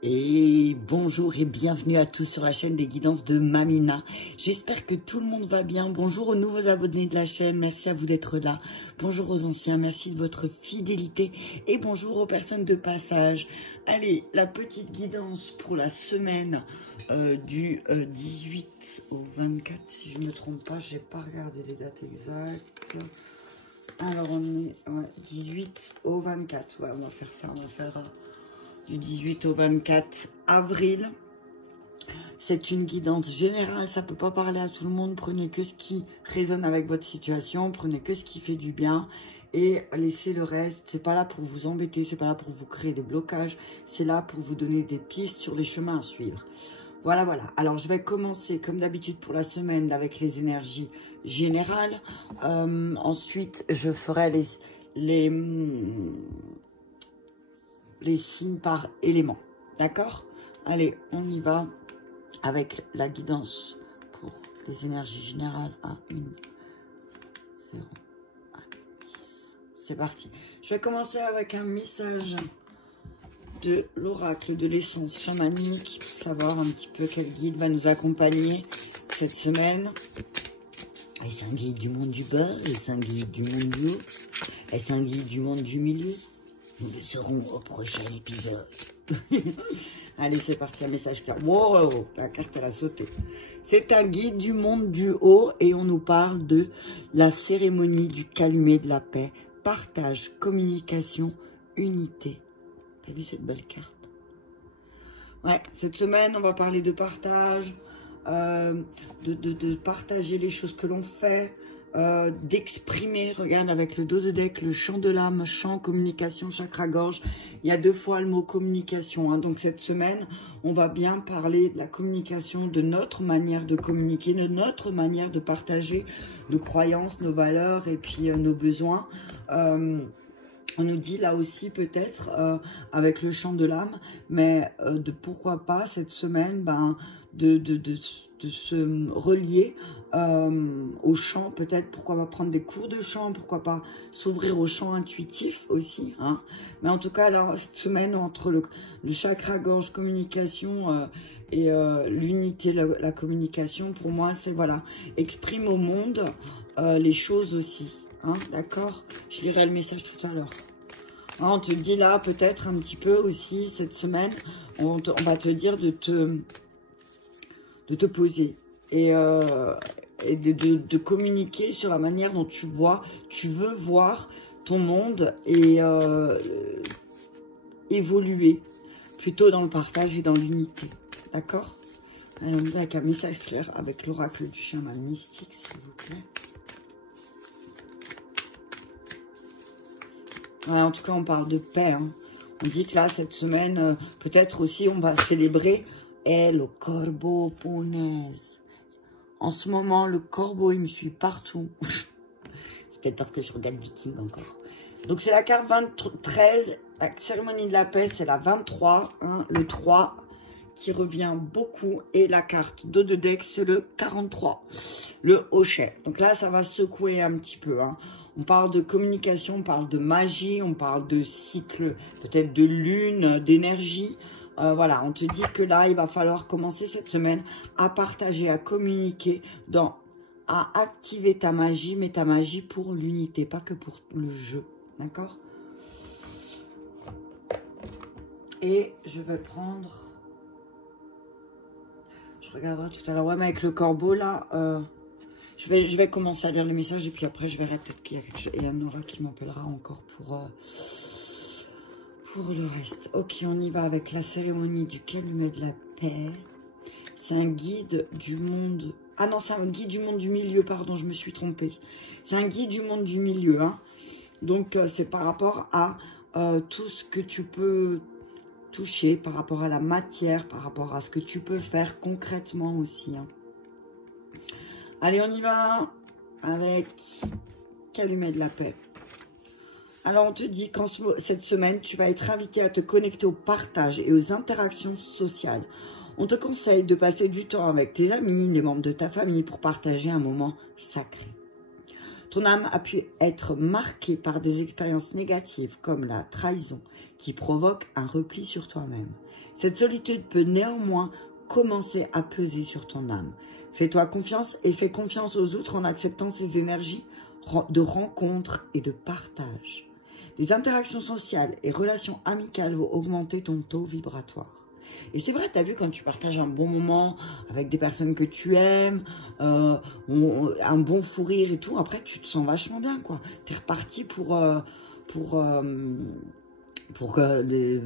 Et bonjour et bienvenue à tous sur la chaîne des guidances de Mamina. J'espère que tout le monde va bien. Bonjour aux nouveaux abonnés de la chaîne, merci à vous d'être là. Bonjour aux anciens, merci de votre fidélité. Et bonjour aux personnes de passage. Allez, la petite guidance pour la semaine du 18 au 24. Si je ne me trompe pas, je n'ai pas regardé les dates exactes. Alors on est 18 au 24. Ouais, on va faire ça, on va faire... du 18 au 24 avril. C'est une guidance générale, ça peut pas parler à tout le monde. Prenez que ce qui résonne avec votre situation, prenez que ce qui fait du bien et laissez le reste. C'est pas là pour vous embêter, c'est pas là pour vous créer des blocages, c'est là pour vous donner des pistes sur les chemins à suivre. Voilà, voilà. Alors, je vais commencer, comme d'habitude, pour la semaine avec les énergies générales. Ensuite, je ferai les signes par élément. D'accord? Allez, on y va avec la guidance pour les énergies générales à 1, 0, à 10. C'est parti. Je vais commencer avec un message de l'oracle de l'essence chamanique pour savoir un petit peu quel guide va nous accompagner cette semaine. Est-ce un guide du monde du bas? Est-ce un guide du monde du haut? Est-ce un guide du monde du milieu? Nous le saurons au prochain épisode. Allez, c'est parti, un message clair. Wow, la carte, elle a sauté. C'est un guide du monde du haut et on nous parle de la cérémonie du calumet de la paix. Partage, communication, unité. T'as vu cette belle carte? Ouais, cette semaine, on va parler de partage, de partager les choses que l'on fait. D'exprimer, regarde avec le dos de deck, le chant de l'âme, chant, communication, chakra-gorge, il y a 2 fois le mot communication, hein. Donc cette semaine, on va bien parler de la communication, de notre manière de communiquer, de notre manière de partager nos croyances, nos valeurs et puis nos besoins. On nous dit là aussi peut-être avec le chant de l'âme, mais de pourquoi pas cette semaine, de se relier au chant, peut-être, pourquoi pas prendre des cours de chant, pourquoi pas s'ouvrir au chant intuitif aussi, hein. Mais en tout cas, alors, cette semaine, entre le chakra-gorge, communication et l'unité, la communication, pour moi, c'est, voilà, exprime au monde les choses aussi, hein, d'accord? Je lirai le message tout à l'heure. Hein, on te dit là, peut-être un petit peu aussi, cette semaine, on va te dire de te poser et de communiquer sur la manière dont tu veux voir ton monde et évoluer plutôt dans le partage et dans l'unité. D'accord? Alors, on va avec un message clair avec l'oracle du chaman mystique, s'il vous plaît. Ouais, en tout cas, on parle de paix, hein. On dit que là, cette semaine, peut-être aussi, on va célébrer le corbeau, punaise. En ce moment, le corbeau, il me suit partout. C'est peut-être parce que je regarde Viking encore. Donc, c'est la carte 13. La cérémonie de la paix, c'est la 23. Hein, le 3 qui revient beaucoup. Et la carte dos de deck, c'est le 43. Le hochet. Donc là, ça va secouer un petit peu. Hein. On parle de communication, on parle de magie, on parle de cycle, peut-être de lune, d'énergie. Voilà, on te dit que là, il va falloir commencer cette semaine à partager, à communiquer, à activer ta magie, mais ta magie pour l'unité, pas que pour le jeu, d'accord? Et je vais prendre... Je regarderai tout à l'heure, ouais, mais avec le corbeau, là... Je vais commencer à lire les messages et puis après, je verrai peut-être qu'il y a quelque chose. Et Nora qui m'appellera encore pour le reste. Ok, on y va avec la cérémonie du calumet de la paix. C'est un guide du monde... Ah non, c'est un guide du monde du milieu, pardon, je me suis trompée. C'est un guide du monde du milieu, hein. Donc, c'est par rapport à tout ce que tu peux toucher, par rapport à la matière, par rapport à ce que tu peux faire concrètement aussi, hein. Allez, on y va avec calumet de la paix. Alors, on te dit qu'en cette semaine, tu vas être invité à te connecter au partage et aux interactions sociales. On te conseille de passer du temps avec tes amis, les membres de ta famille pour partager un moment sacré. Ton âme a pu être marquée par des expériences négatives comme la trahison, qui provoque un repli sur toi-même. Cette solitude peut néanmoins commencer à peser sur ton âme. Fais-toi confiance et fais confiance aux autres en acceptant ces énergies de rencontre et de partage. Les interactions sociales et relations amicales vont augmenter ton taux vibratoire. Et c'est vrai, tu as vu, quand tu partages un bon moment avec des personnes que tu aimes, un bon fou rire et tout, après tu te sens vachement bien, quoi. Tu es reparti des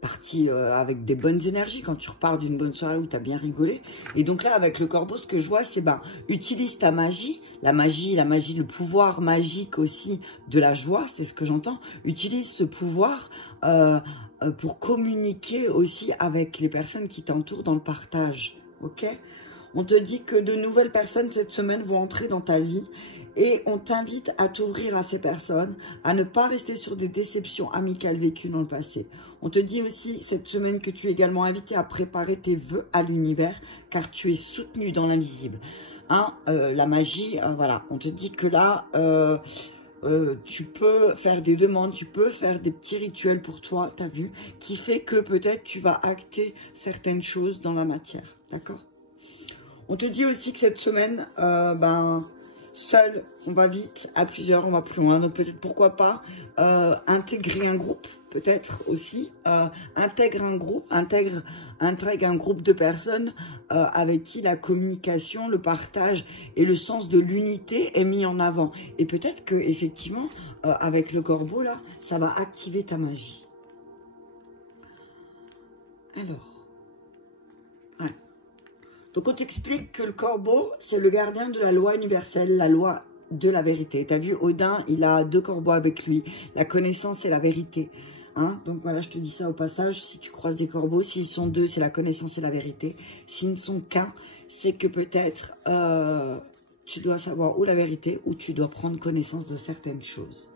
parties avec des bonnes énergies quand tu repars d'une bonne soirée où tu as bien rigolé. Et donc là, avec le corbeau, ce que je vois, c'est utilise ta magie, la magie, le pouvoir magique aussi de la joie, c'est ce que j'entends. Utilise ce pouvoir pour communiquer aussi avec les personnes qui t'entourent dans le partage, ok? On te dit que de nouvelles personnes cette semaine vont entrer dans ta vie et on t'invite à t'ouvrir à ces personnes, à ne pas rester sur des déceptions amicales vécues dans le passé. On te dit aussi cette semaine que tu es également invité à préparer tes vœux à l'univers car tu es soutenu dans l'invisible. Hein, la magie, voilà, on te dit que là, tu peux faire des demandes, tu peux faire des petits rituels pour toi, t'as vu, qui fait que peut-être tu vas acter certaines choses dans la matière, d'accord? On te dit aussi que cette semaine, seul, on va vite, à plusieurs, on va plus loin. Donc peut-être, pourquoi pas, intégrer un groupe, peut-être aussi. Intègre un groupe de personnes avec qui la communication, le partage et le sens de l'unité est mis en avant. Et peut-être que effectivement, avec le corbeau, là, ça va activer ta magie. Alors, ouais. Donc, on t'explique que le corbeau, c'est le gardien de la loi universelle, la loi de la vérité. Tu as vu, Odin, il a 2 corbeaux avec lui. La connaissance et la vérité. Hein? Donc, voilà, je te dis ça au passage. Si tu croises des corbeaux, s'ils sont 2, c'est la connaissance et la vérité. S'ils ne sont qu'un, c'est que peut-être tu dois savoir ou la vérité ou tu dois prendre connaissance de certaines choses.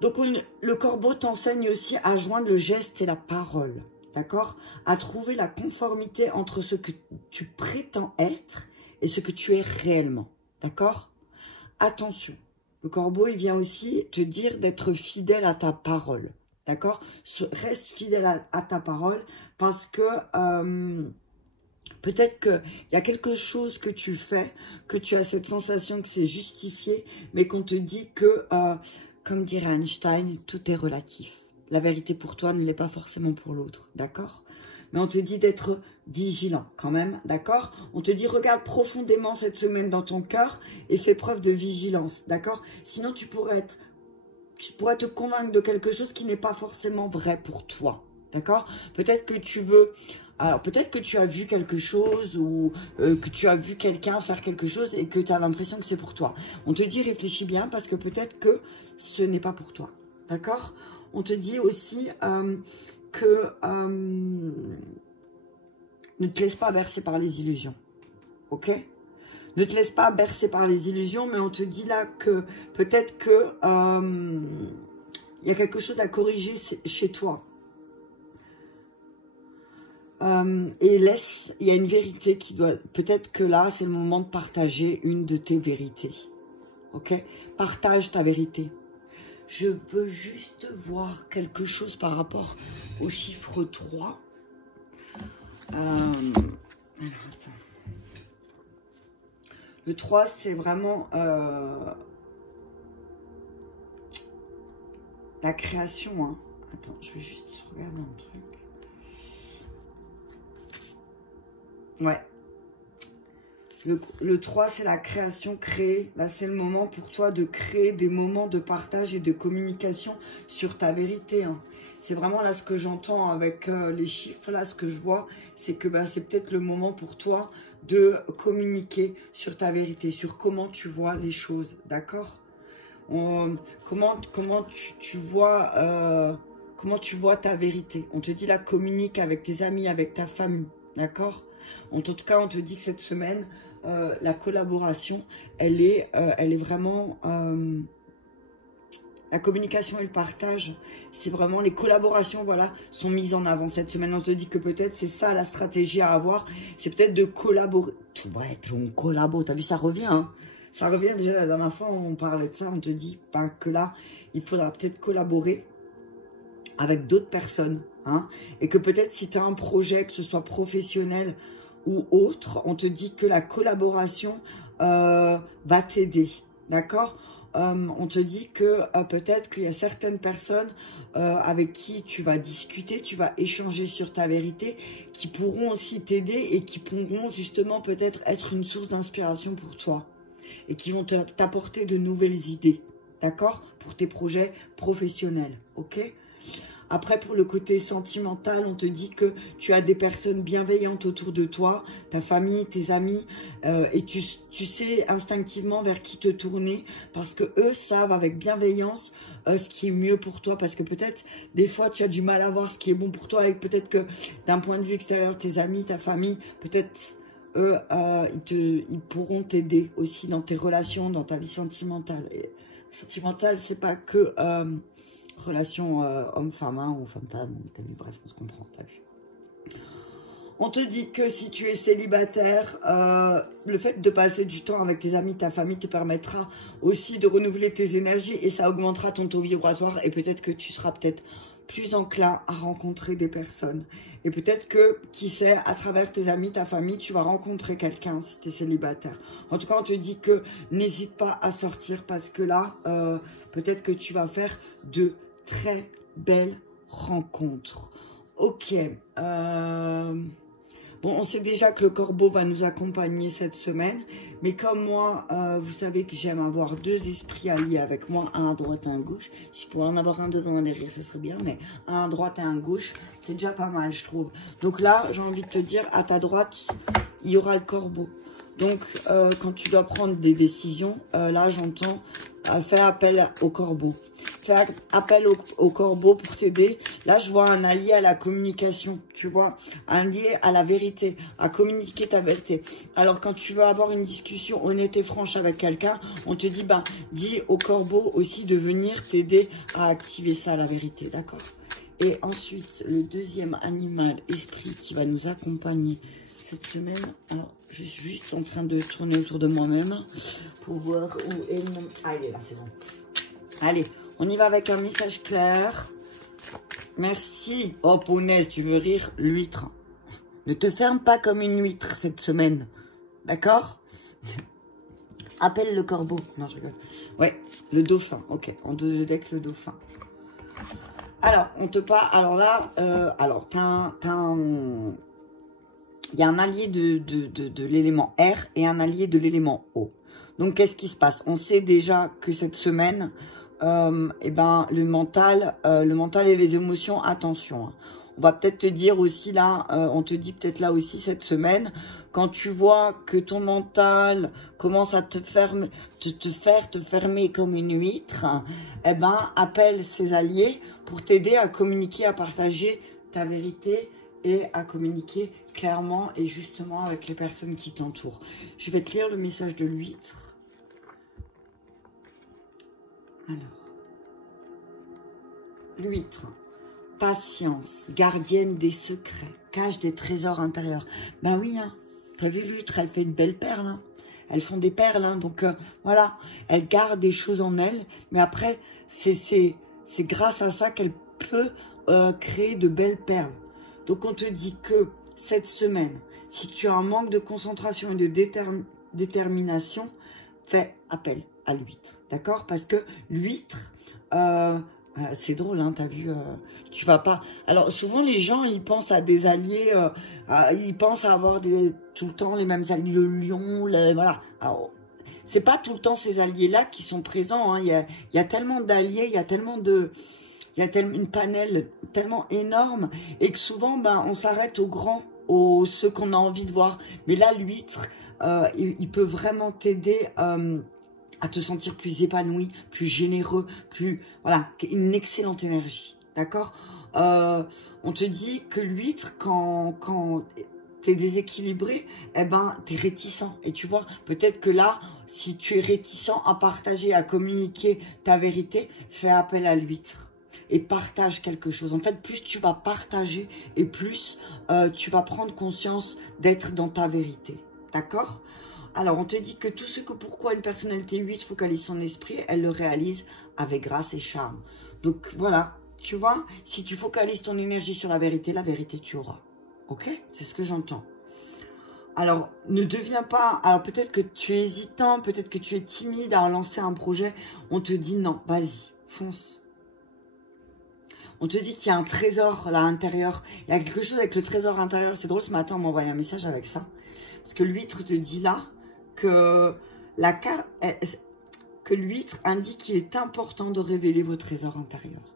Donc, le corbeau t'enseigne aussi à joindre le geste et la parole. D'accord? À trouver la conformité entre ce que tu prétends être et ce que tu es réellement. D'accord? Attention, le corbeau, il vient aussi te dire d'être fidèle à ta parole. D'accord? Reste fidèle à ta parole parce que peut-être qu'il y a quelque chose que tu fais, que tu as cette sensation que c'est justifié, mais qu'on te dit que, comme dirait Einstein, tout est relatif. La vérité pour toi ne l'est pas forcément pour l'autre, d'accord? Mais on te dit d'être vigilant quand même, d'accord? On te dit regarde profondément cette semaine dans ton cœur et fais preuve de vigilance, d'accord? Sinon tu pourrais te convaincre de quelque chose qui n'est pas forcément vrai pour toi, d'accord? Peut-être que tu veux... Alors, peut-être que tu as vu quelque chose ou que tu as vu quelqu'un faire quelque chose et que tu as l'impression que c'est pour toi. On te dit réfléchis bien parce que peut-être que ce n'est pas pour toi, d'accord? On te dit aussi que ne te laisse pas bercer par les illusions, ok? Ne te laisse pas bercer par les illusions, mais on te dit là que peut-être que y a quelque chose à corriger chez toi. Et il y a une vérité qui doit... Peut-être que là, c'est le moment de partager une de tes vérités, ok? Partage ta vérité. Je veux juste voir quelque chose par rapport au chiffre 3. Alors, attends. Le 3, c'est vraiment la création. Hein. Attends, je vais juste regarder un truc. Ouais. Le 3, c'est la création, créer. Là, c'est le moment pour toi de créer des moments de partage et de communication sur ta vérité. Hein. C'est vraiment là ce que j'entends avec les chiffres. Là, ce que je vois, c'est que c'est peut-être le moment pour toi de communiquer sur ta vérité, sur comment tu vois les choses. D'accord? Comment tu vois ta vérité. On te dit là, communique avec tes amis, avec ta famille. D'accord? En tout cas, on te dit que cette semaine, la collaboration, elle est vraiment... la communication et le partage, c'est vraiment les collaborations, voilà, sont mises en avant. Cette semaine, on te dit que peut-être c'est ça la stratégie à avoir. C'est peut-être de collaborer. Tu vas être un collabo, t'as vu, ça revient, hein. Ça revient déjà la dernière fois, on parlait de ça, on te dit que là, il faudra peut-être collaborer avec d'autres personnes. Hein, et que peut-être si tu as un projet, que ce soit professionnel ou autre, on te dit que la collaboration va t'aider. D'accord? On te dit que peut-être qu'il y a certaines personnes avec qui tu vas discuter, tu vas échanger sur ta vérité, qui pourront aussi t'aider et qui pourront justement peut-être être une source d'inspiration pour toi. Et qui vont t'apporter de nouvelles idées. D'accord? Pour tes projets professionnels. Ok? Après, pour le côté sentimental, on te dit que tu as des personnes bienveillantes autour de toi, ta famille, tes amis, et tu sais instinctivement vers qui te tourner parce que eux savent avec bienveillance ce qui est mieux pour toi. Parce que peut-être, des fois, tu as du mal à voir ce qui est bon pour toi et peut-être que d'un point de vue extérieur, tes amis, ta famille, peut-être eux, ils pourront t'aider aussi dans tes relations, dans ta vie sentimentale. Et sentimentale, c'est pas que... relation homme-femme hein, ou femme-femme, bref, on se comprend, t'as vu. On te dit que si tu es célibataire, le fait de passer du temps avec tes amis, ta famille te permettra aussi de renouveler tes énergies et ça augmentera ton taux vibratoire et peut-être que tu seras peut-être plus enclin à rencontrer des personnes. Et peut-être que, qui sait, à travers tes amis, ta famille, tu vas rencontrer quelqu'un si tu es célibataire. En tout cas, on te dit que n'hésite pas à sortir parce que là, peut-être que tu vas faire de très belles rencontres. Ok. Bon, on sait déjà que le corbeau va nous accompagner cette semaine. Mais comme moi, vous savez que j'aime avoir deux esprits alliés avec moi, un à droite et un à gauche. Si je pouvais en avoir un devant et un derrière, ça serait bien. Mais un à droite et un à gauche, c'est déjà pas mal, je trouve. Donc là, j'ai envie de te dire, à ta droite, il y aura le corbeau. Donc, quand tu dois prendre des décisions, là, j'entends faire appel au corbeau. Faire appel au corbeau pour t'aider. Là, je vois un allié à la communication, tu vois. Un allié à la vérité, à communiquer ta vérité. Alors, quand tu veux avoir une discussion honnête et franche avec quelqu'un, on te dit, ben, dis au corbeau aussi de venir t'aider à activer ça, la vérité, d'accord? Et ensuite, le deuxième animal, esprit, qui va nous accompagner cette semaine. Alors, je suis juste en train de tourner autour de moi-même pour voir où est... Ah, il est là, c'est bon. Allez, on y va avec un message clair. Merci. Oh, punaise, tu veux rire? L'huître. Ne te ferme pas comme une huître cette semaine. D'accord? Appelle le corbeau. Non, je rigole. Ouais, le dauphin. Ok, en deux decks, le dauphin. Alors, on te parle... Alors là, il y a un allié de l'élément R et un allié de l'élément eau. Donc, qu'est-ce qui se passe? On sait déjà que cette semaine, eh ben, le mental et les émotions, attention. Hein. On va peut-être te dire aussi là, on te dit peut-être là aussi cette semaine, quand tu vois que ton mental commence à te faire te fermer comme une huître, eh ben, appelle ses alliés pour t'aider à communiquer, à partager ta vérité et à communiquer clairement et justement avec les personnes qui t'entourent. Je vais te lire le message de l'huître. Alors, l'huître, patience, gardienne des secrets, cache des trésors intérieurs. Ben oui, hein, t'as vu l'huître, elle fait une belle perle, hein. Elles font des perles, hein, donc voilà, elle garde des choses en elle, mais après, c'est grâce à ça qu'elle peut créer de belles perles. Donc, on te dit que cette semaine, si tu as un manque de concentration et de détermination, fais appel à l'huître, d'accord? Parce que l'huître, c'est drôle, hein, t'as vu, tu vas pas... Alors, souvent, les gens, ils pensent à des alliés, ils pensent à avoir tout le temps les mêmes alliés, le lion, voilà. Alors, c'est pas tout le temps ces alliés-là qui sont présents, hein. Il y a tellement d'alliés, il y a tellement de... Il y a une panel tellement énorme et que souvent, ben, on s'arrête aux grands, ceux qu'on a envie de voir. Mais là, l'huître, il peut vraiment t'aider à te sentir plus épanoui, plus généreux, plus... Voilà, une excellente énergie, d'accord? On te dit que l'huître, quand t'es déséquilibré, eh ben, t'es réticent. Et tu vois, peut-être que là, si tu es réticent à partager, à communiquer ta vérité, fais appel à l'huître. Et partage quelque chose. En fait, plus tu vas partager et plus tu vas prendre conscience d'être dans ta vérité. D'accord? Alors, on te dit que tout ce que pourquoi une personnalité 8 focalise son esprit, elle le réalise avec grâce et charme. Donc, voilà. Tu vois, si tu focalises ton énergie sur la vérité tu auras. Ok? C'est ce que j'entends. Alors, ne deviens pas... Alors, peut-être que tu es hésitant, peut-être que tu es timide à lancer un projet. On te dit non, vas-y, fonce. On te dit qu'il y a un trésor là à l'intérieur. Il y a quelque chose avec le trésor intérieur. C'est drôle, ce matin, on m'a envoyé un message avec ça. Parce que l'huître te dit là que l'huître indique qu'il est important de révéler vos trésors intérieurs.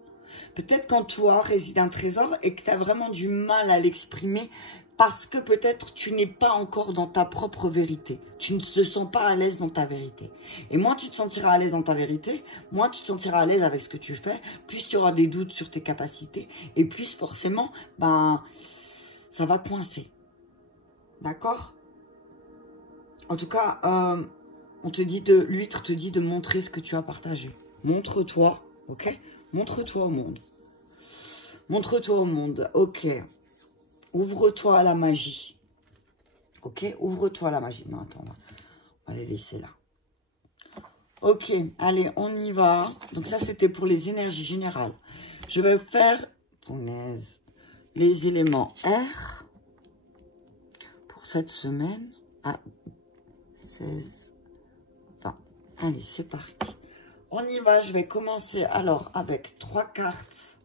Peut-être qu'en toi réside un trésor et que tu as vraiment du mal à l'exprimer parce que peut-être tu n'es pas encore dans ta propre vérité. Tu ne te sens pas à l'aise dans ta vérité. Et moins tu te sentiras à l'aise dans ta vérité, moins tu te sentiras à l'aise avec ce que tu fais, plus tu auras des doutes sur tes capacités et plus forcément, ben, ça va coincer. D'accord? En tout cas, l'huître te dit de montrer ce que tu as partagé. Montre-toi, ok? Montre-toi au monde. Montre-toi au monde, ok. Ouvre-toi à la magie. Ok, ouvre-toi à la magie. Non, attends, on va les laisser là. Ok, allez, on y va. Donc ça, c'était pour les énergies générales. Je vais faire, punaise, les éléments R pour cette semaine à 16, 20. Allez, c'est parti. On y va, je vais commencer alors avec 3 cartes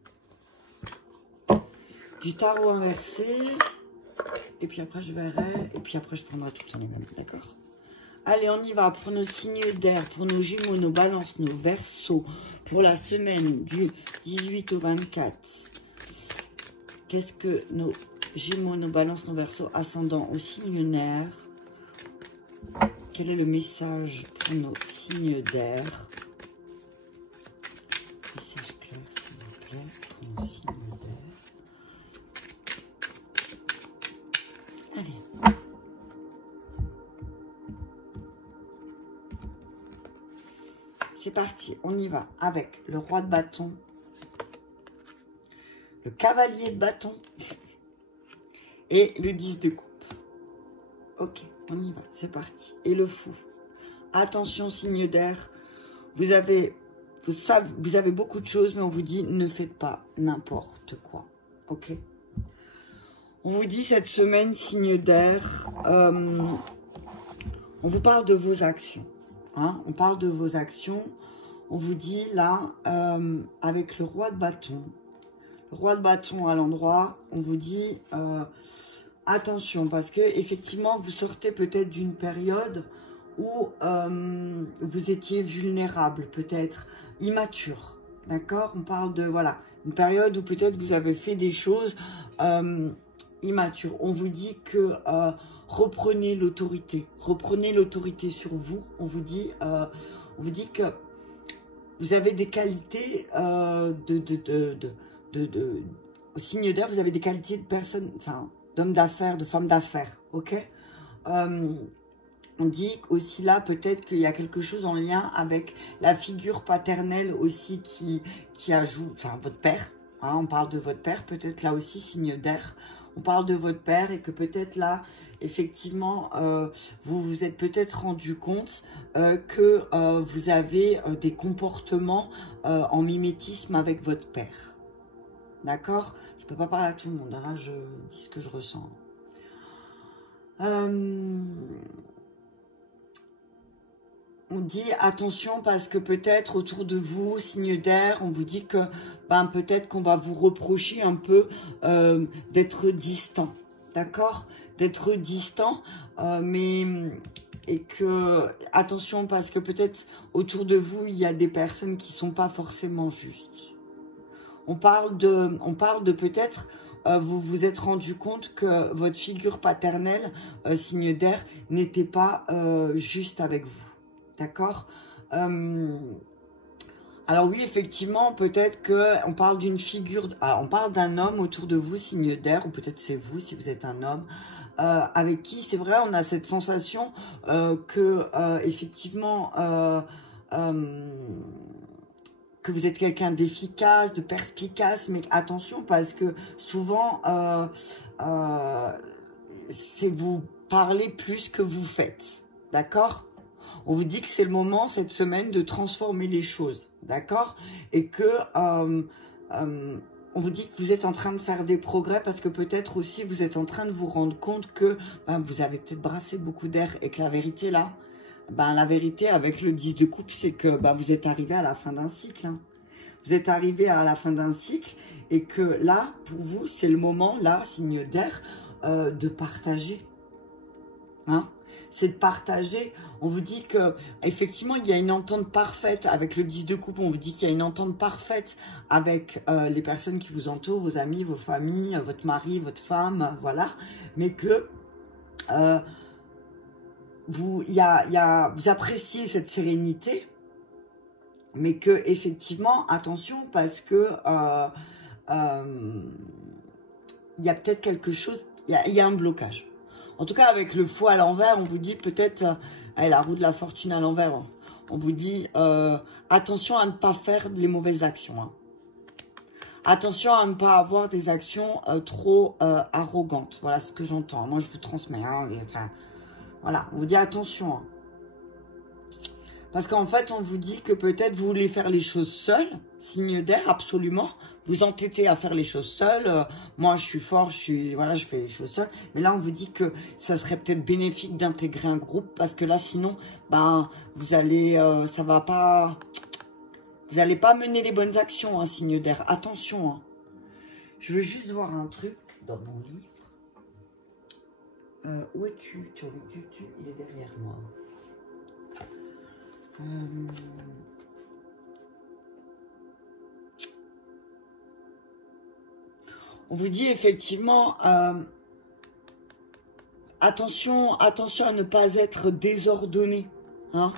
du tarot inversé. Et puis après, je verrai. Et puis après, je prendrai tout en les mêmes, d'accord? Allez, on y va pour nos signes d'air, pour nos Gémeaux, nos Balances, nos Verseaux. Pour la semaine du 18 au 24. Qu'est-ce que nos Gémeaux, nos Balances, nos Verseaux, ascendant au signe d'air? Quel est le message pour nos signes d'air? Message clair, s'il vous plaît, pour nos signes d'air. Allez. C'est parti, on y va avec le roi de bâton, le cavalier de bâton et le 10 de coupe. Ok, on y va, c'est parti. Et le fou. Attention, signe d'air, vous avez beaucoup de choses, mais on vous dit ne faites pas n'importe quoi. Ok? On vous dit cette semaine, signe d'air, on vous parle de vos actions. Hein? On parle de vos actions. On vous dit là, avec le roi de bâton. Le roi de bâton à l'endroit, on vous dit attention, parce que effectivement, vous sortez peut-être d'une période où vous étiez vulnérable, peut-être immature. D'accord? On parle de, voilà, une période où peut-être vous avez fait des choses immatures. On vous dit que reprenez l'autorité sur vous. On vous dit que vous avez des qualités au signe d'air, vous avez des qualités de personne, enfin, d'homme d'affaires, de femme d'affaires, ok? On dit aussi là, peut-être qu'il y a quelque chose en lien avec la figure paternelle aussi qui ajoute, enfin, votre père, hein, on parle de votre père, peut-être là aussi, signe d'air, on parle de votre père et que peut-être là, effectivement, vous vous êtes peut-être rendu compte que vous avez des comportements en mimétisme avec votre père. D'accord? Je ne peux pas parler à tout le monde. Là, je dis ce que je ressens. On dit attention parce que peut-être autour de vous, signe d'air, on vous dit que peut-être qu'on va vous reprocher un peu d'être distant. D'accord? D'être distant, et que, attention, parce que peut-être autour de vous, il y a des personnes qui ne sont pas forcément justes. On parle de peut-être, vous vous êtes rendu compte que votre figure paternelle, signe d'air, n'était pas juste avec vous. D'accord? Alors oui, effectivement, peut-être qu'on parle d'une figure, on parle d'un homme autour de vous, signe d'air, ou peut-être c'est vous si vous êtes un homme, avec qui, c'est vrai, on a cette sensation que, effectivement, que vous êtes quelqu'un d'efficace, de perspicace, mais attention, parce que souvent, c'est vous parler plus que vous faites, d'accord? On vous dit que c'est le moment, cette semaine, de transformer les choses, d'accord? Et que on vous dit que vous êtes en train de faire des progrès parce que peut-être aussi vous êtes en train de vous rendre compte que vous avez peut-être brassé beaucoup d'air et que la vérité là, la vérité avec le 10 de coupe, c'est que vous êtes arrivé à la fin d'un cycle. Hein. Vous êtes arrivé à la fin d'un cycle et que là, pour vous, c'est le moment, là, signe d'air, de partager. Hein? C'est de partager. On vous dit que effectivement il y a une entente parfaite avec le 10 de coupe. On vous dit qu'il y a une entente parfaite avec les personnes qui vous entourent, vos amis, vos familles, votre mari, votre femme, voilà. Mais que vous appréciez cette sérénité, mais que effectivement attention parce que il y a peut-être quelque chose, il y a un blocage. En tout cas, avec le fou à l'envers, on vous dit peut-être, la roue de la fortune à l'envers, on vous dit attention à ne pas faire les mauvaises actions. Hein. Attention à ne pas avoir des actions trop arrogantes. Voilà ce que j'entends. Moi, je vous transmets. Hein, voilà, on vous dit attention. Hein. Parce qu'en fait, on vous dit que peut-être vous voulez faire les choses seuls, signe d'air, absolument. Vous entêtez à faire les choses seuls. Moi, je suis fort, je fais les choses seuls. Mais là, on vous dit que ça serait peut-être bénéfique d'intégrer un groupe parce que là, sinon, vous allez, ça va pas, vous n'allez pas mener les bonnes actions, hein, signe d'air. Attention. Hein. Je veux juste voir un truc dans mon livre. Où es-tu? Il est derrière moi. On vous dit effectivement attention à ne pas être désordonné. Hein.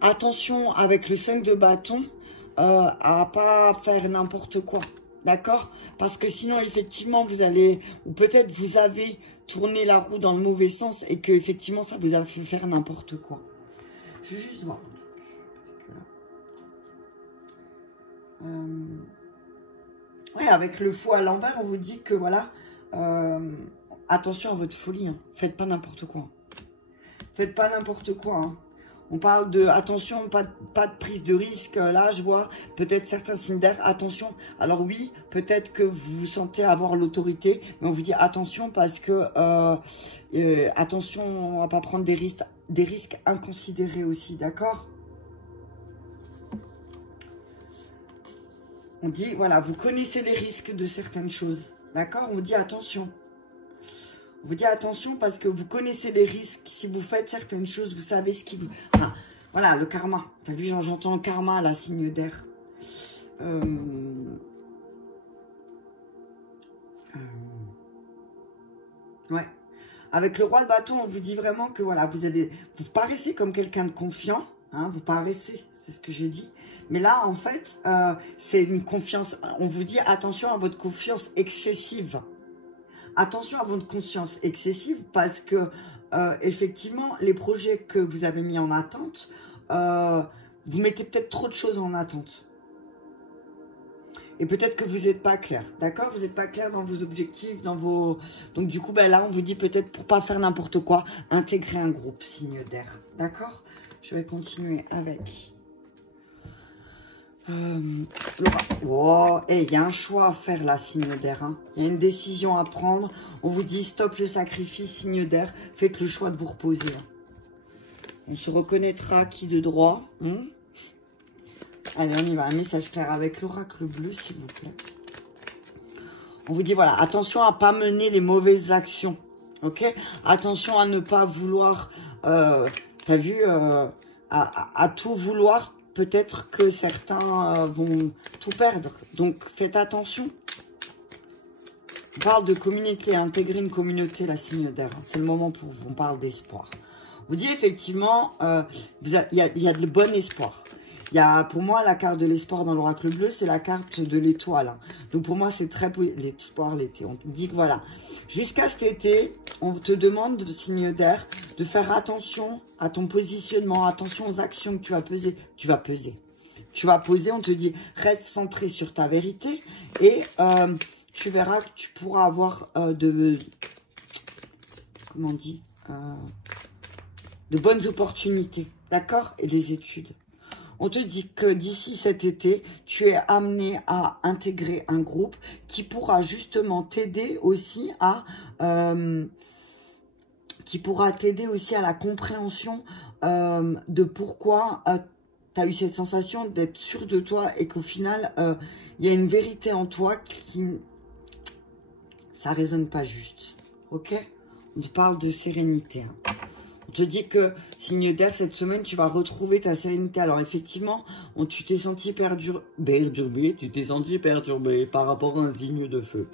Attention avec le 5 de bâton à pas faire n'importe quoi. D'accord? Parce que sinon effectivement vous allez, ou peut-être vous avez tourné la roue dans le mauvais sens et que effectivement ça vous a fait faire n'importe quoi. Je vais juste voir. Ouais, avec le fou à l'envers, on vous dit que voilà, attention à votre folie, hein. Faites pas n'importe quoi. Faites pas n'importe quoi. Hein. On parle de attention, pas de prise de risque. Là, je vois peut-être certains signes d'air. Attention. Alors oui, peut-être que vous vous sentez avoir l'autorité, mais on vous dit attention parce que attention à pas prendre des risques inconsidérés aussi, d'accord? On dit, voilà, vous connaissez les risques de certaines choses. D'accord? On vous dit attention. On vous dit attention parce que vous connaissez les risques. Si vous faites certaines choses, vous savez ce qui vous... Ah, voilà, le karma. T'as vu, j'entends karma, là, signe d'air. Ouais. Avec le roi de bâton, on vous dit vraiment que, voilà, vous paraissez comme quelqu'un de confiant. Hein, vous paraissez, c'est ce que j'ai dit. Mais là, en fait, c'est une confiance. On vous dit attention à votre confiance excessive. Attention à votre confiance excessive parce que, effectivement, les projets que vous avez mis en attente, vous mettez peut-être trop de choses en attente. Et peut-être que vous n'êtes pas clair, d'accord? Vous n'êtes pas clair dans vos objectifs, dans vos... Donc, du coup, là, on vous dit peut-être pour pas faire n'importe quoi, intégrer un groupe, signe d'air, d'accord? Je vais continuer avec... Oh, il y a un choix à faire là, signe d'air. Hein. Il y a une décision à prendre. On vous dit stop le sacrifice, signe d'air. Faites le choix de vous reposer. Là. On se reconnaîtra qui de droit. Allez, on y va. Un message clair avec l'oracle bleu, s'il vous plaît. On vous dit, voilà, attention à ne pas mener les mauvaises actions. Ok? Attention à ne pas vouloir, t'as vu, à tout vouloir. Peut-être que certains vont tout perdre. Donc, faites attention. On parle de communauté, intégrer une communauté, la signe d'air. C'est le moment pour vous. On parle d'espoir. On vous dit effectivement, il y a de bon espoir. Il y a, pour moi, la carte de l'espoir dans l'oracle bleu, c'est la carte de l'étoile. Hein. Donc, pour moi, c'est très l'espoir l'été. On te dit que voilà, jusqu'à cet été, on te demande, signe d'air, de faire attention à ton positionnement, attention aux actions que tu vas peser. Tu vas peser. Tu vas poser, on te dit, reste centré sur ta vérité et tu verras que tu pourras avoir comment on dit, de bonnes opportunités, d'accord? Et des études. On te dit que d'ici cet été, tu es amené à intégrer un groupe qui pourra justement t'aider aussi à... la compréhension de pourquoi tu as eu cette sensation d'être sûr de toi et qu'au final, il y a une vérité en toi qui... Ça résonne pas juste. Ok? On te parle de sérénité. Hein. On te dit que, signe d'air, cette semaine, tu vas retrouver ta sérénité. Alors, effectivement, tu t'es senti perturbé. Tu t'es senti perturbé par rapport à un signe de feu.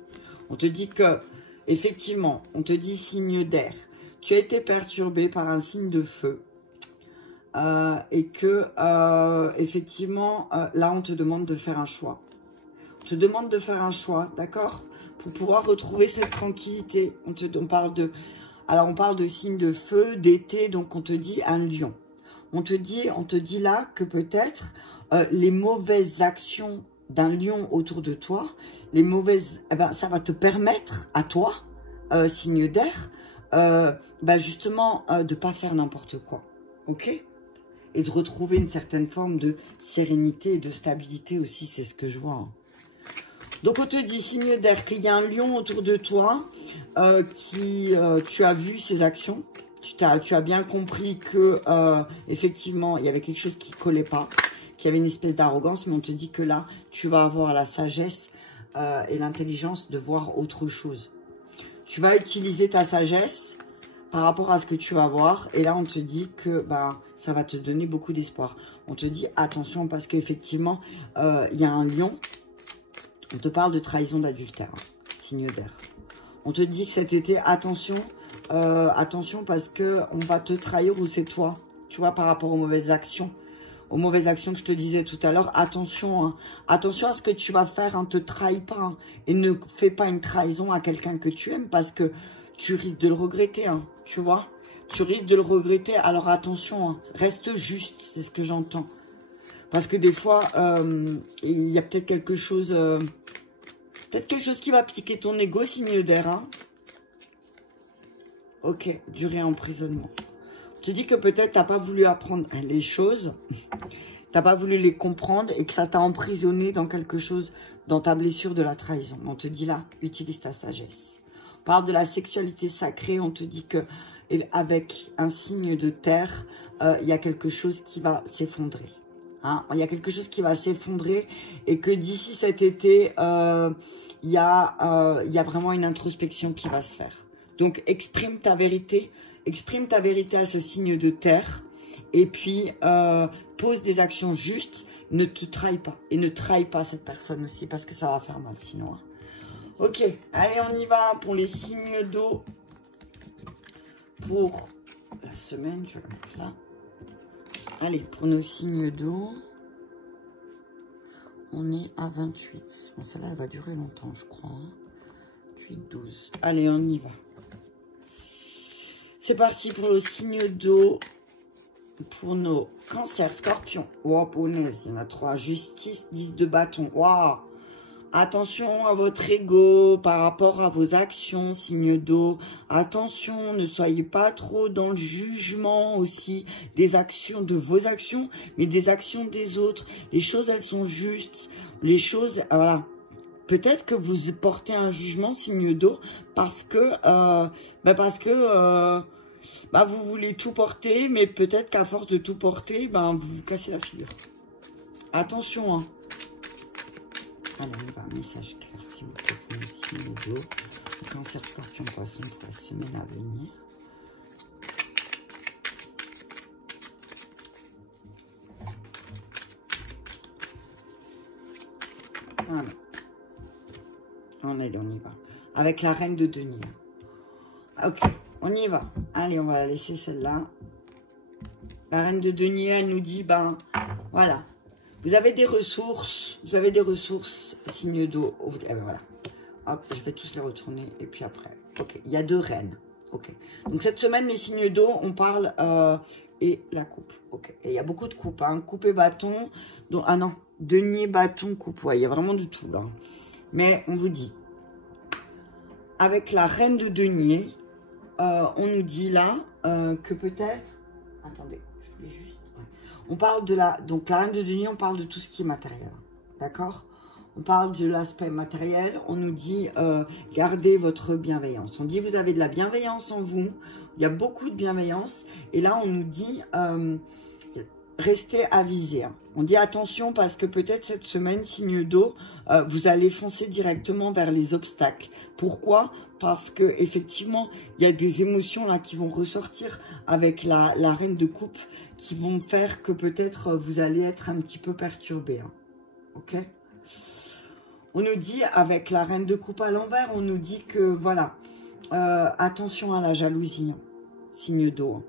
On te dit que, effectivement, on te dit signe d'air. Tu as été perturbé par un signe de feu. Et que, effectivement, là, on te demande de faire un choix. On te demande de faire un choix, d'accord? Pour pouvoir retrouver cette tranquillité. On parle de signes de feu, d'été, donc on te dit un lion. On te dit là que peut-être les mauvaises actions d'un lion autour de toi, ça va te permettre à toi, signe d'air, justement de pas faire n'importe quoi, ok? Et de retrouver une certaine forme de sérénité et de stabilité aussi, c'est ce que je vois. Hein. Donc, on te dit, signe d'air, qu'il y a un lion autour de toi tu as vu ses actions. Tu as bien compris que, effectivement, il y avait quelque chose qui ne collait pas, qu'il y avait une espèce d'arrogance, mais on te dit que là, tu vas avoir la sagesse et l'intelligence de voir autre chose. Tu vas utiliser ta sagesse par rapport à ce que tu vas voir. Et là, on te dit que ça va te donner beaucoup d'espoir. On te dit, attention, parce qu'effectivement, il y a un lion. On te parle de trahison, d'adultère, hein, signe d'air. On te dit que cet été, attention, attention parce que on va te trahir ou c'est toi, tu vois, par rapport aux mauvaises actions. Aux mauvaises actions que je te disais tout à l'heure, attention, hein, attention à ce que tu vas faire, hein, te trahis pas, hein, et ne fais pas une trahison à quelqu'un que tu aimes parce que tu risques de le regretter, hein, tu vois. Tu risques de le regretter, alors attention, hein, reste juste, c'est ce que j'entends. Parce que des fois, il y a peut-être quelque chose qui va piquer ton ego, signe d'air. Hein. Ok, durée emprisonnement. Tu dis que peut-être tu n'as pas voulu apprendre les choses, tu n'as pas voulu les comprendre et que ça t'a emprisonné dans quelque chose, dans ta blessure de la trahison. On te dit là, utilise ta sagesse. On parle de la sexualité sacrée, on te dit que avec un signe de terre, il y a quelque chose qui va s'effondrer. Hein, il y a quelque chose qui va s'effondrer et que d'ici cet été, il y a vraiment une introspection qui va se faire. Donc, exprime ta vérité à ce signe de terre et puis pose des actions justes, ne te trahis pas et ne trahis pas cette personne aussi parce que ça va faire mal sinon. Hein. Ok, allez, on y va pour les signes d'eau pour la semaine, je vais la mettre là. Allez, pour nos signes d'eau, on est à 28. Bon, celle-là, elle va durer longtemps, je crois. Hein. 8, 12. Allez, on y va. C'est parti pour le signe d'eau. Pour nos cancers, scorpions. Wow, punaise, il y en a 3. Justice, 10 de bâton. Waouh! Attention à votre ego par rapport à vos actions, signe d'eau. Attention, ne soyez pas trop dans le jugement aussi des actions, de vos actions, mais des actions des autres. Les choses, elles sont justes. Les choses, voilà. Peut-être que vous portez un jugement, signe d'eau, parce que, vous voulez tout porter, mais peut-être qu'à force de tout porter, vous vous cassez la figure. Attention, hein. Alors, on va un message clair, s'il vous plaît, pour le signe d'eau. Cancer, scorpion, poisson, pour la semaine à venir. Voilà. On y va. Avec la reine de denier. Ok, on y va. Allez, on va la laisser celle-là. La reine de denier, elle nous dit, voilà. Vous avez des ressources, signe d'eau. Voilà. Hop, je vais tous les retourner et puis après. Ok, il y a 2 reines. Ok. Donc cette semaine, les signes d'eau, on parle et la coupe. Ok. Et il y a beaucoup de coupes, hein. Coupe et bâton. Donc, ah non, denier, bâton, coupe. Ouais, il y a vraiment du tout là. Mais on vous dit, avec la reine de denier, on nous dit là que peut-être. Attendez, je voulais juste. On parle de donc la reine de denier, on parle de tout ce qui est matériel. D'accord? On parle de l'aspect matériel. On nous dit, gardez votre bienveillance. On dit, vous avez de la bienveillance en vous. Il y a beaucoup de bienveillance. Et là, on nous dit, restez avisés. On dit attention parce que peut-être cette semaine, signe d'eau, vous allez foncer directement vers les obstacles. Pourquoi? Parce que effectivement, il y a des émotions là qui vont ressortir avec la reine de coupe qui vont faire que peut-être vous allez être un petit peu perturbé. Hein. Ok? On nous dit avec la reine de coupe à l'envers, on nous dit que voilà, attention à la jalousie, hein, signe d'eau. Hein.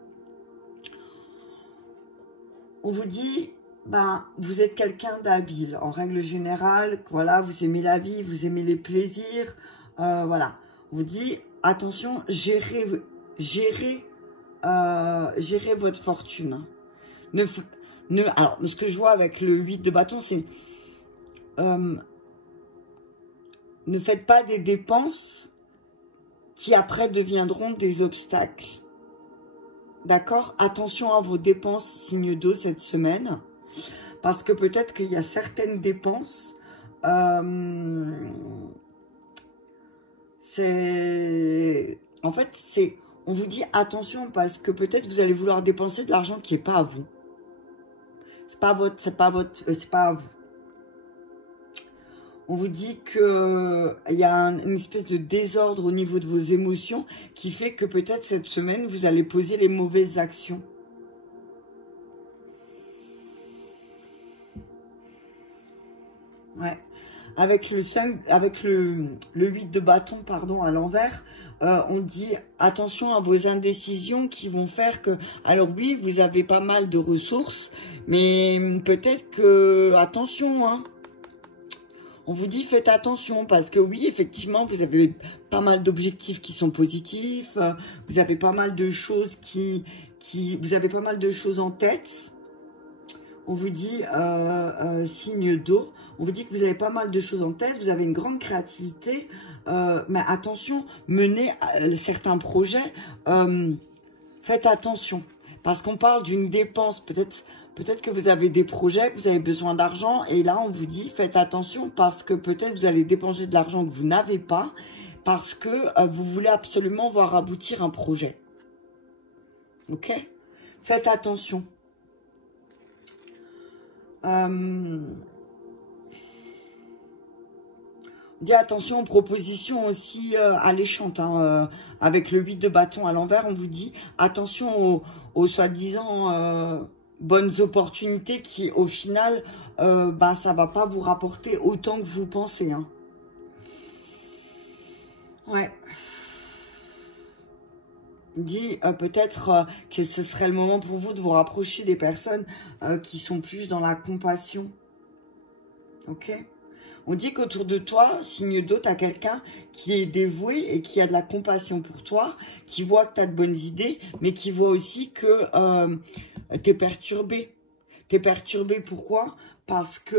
On vous dit, ben, vous êtes quelqu'un d'habile. En règle générale, voilà, vous aimez la vie, vous aimez les plaisirs. Voilà. On vous dit, attention, gérez votre fortune. Alors, ce que je vois avec le 8 de bâton, c'est... ne faites pas des dépenses qui après deviendront des obstacles. D'accord? Attention à vos dépenses, signe d'eau, cette semaine. Parce que peut-être qu'il y a certaines dépenses. En fait, on vous dit attention parce que peut-être vous allez vouloir dépenser de l'argent qui n'est pas à vous. C'est pas à vous. On vous dit qu'il y a une espèce de désordre au niveau de vos émotions qui fait que peut-être cette semaine, vous allez poser les mauvaises actions. Ouais. Avec le 8 de bâton, pardon, à l'envers, on dit attention à vos indécisions qui vont faire que... Alors oui, vous avez pas mal de ressources, mais peut-être que... Attention, hein. On vous dit faites attention parce que oui, effectivement, vous avez pas mal d'objectifs qui sont positifs. Vous avez pas mal de choses vous avez pas mal de choses en tête. On vous dit signe d'eau. On vous dit que vous avez pas mal de choses en tête. Vous avez une grande créativité. Mais attention, menez certains projets. Faites attention parce qu'on parle d'une dépense Peut-être que vous avez des projets, que vous avez besoin d'argent. Et là, on vous dit, faites attention parce que peut-être vous allez dépenser de l'argent que vous n'avez pas. Parce que vous voulez absolument voir aboutir un projet. Ok? Faites attention. On dit attention aux propositions aussi alléchantes. Hein, avec le 8 de bâton à l'envers, on vous dit attention aux soi-disant... bonnes opportunités qui, au final, ça va pas vous rapporter autant que vous pensez. Hein. Ouais. Dit peut-être que ce serait le moment pour vous de vous rapprocher des personnes qui sont plus dans la compassion. Ok? On dit qu'autour de toi, signe d'eau, tu as quelqu'un qui est dévoué et qui a de la compassion pour toi, qui voit que tu as de bonnes idées, mais qui voit aussi que tu es perturbé. Tu es perturbé, pourquoi? Parce que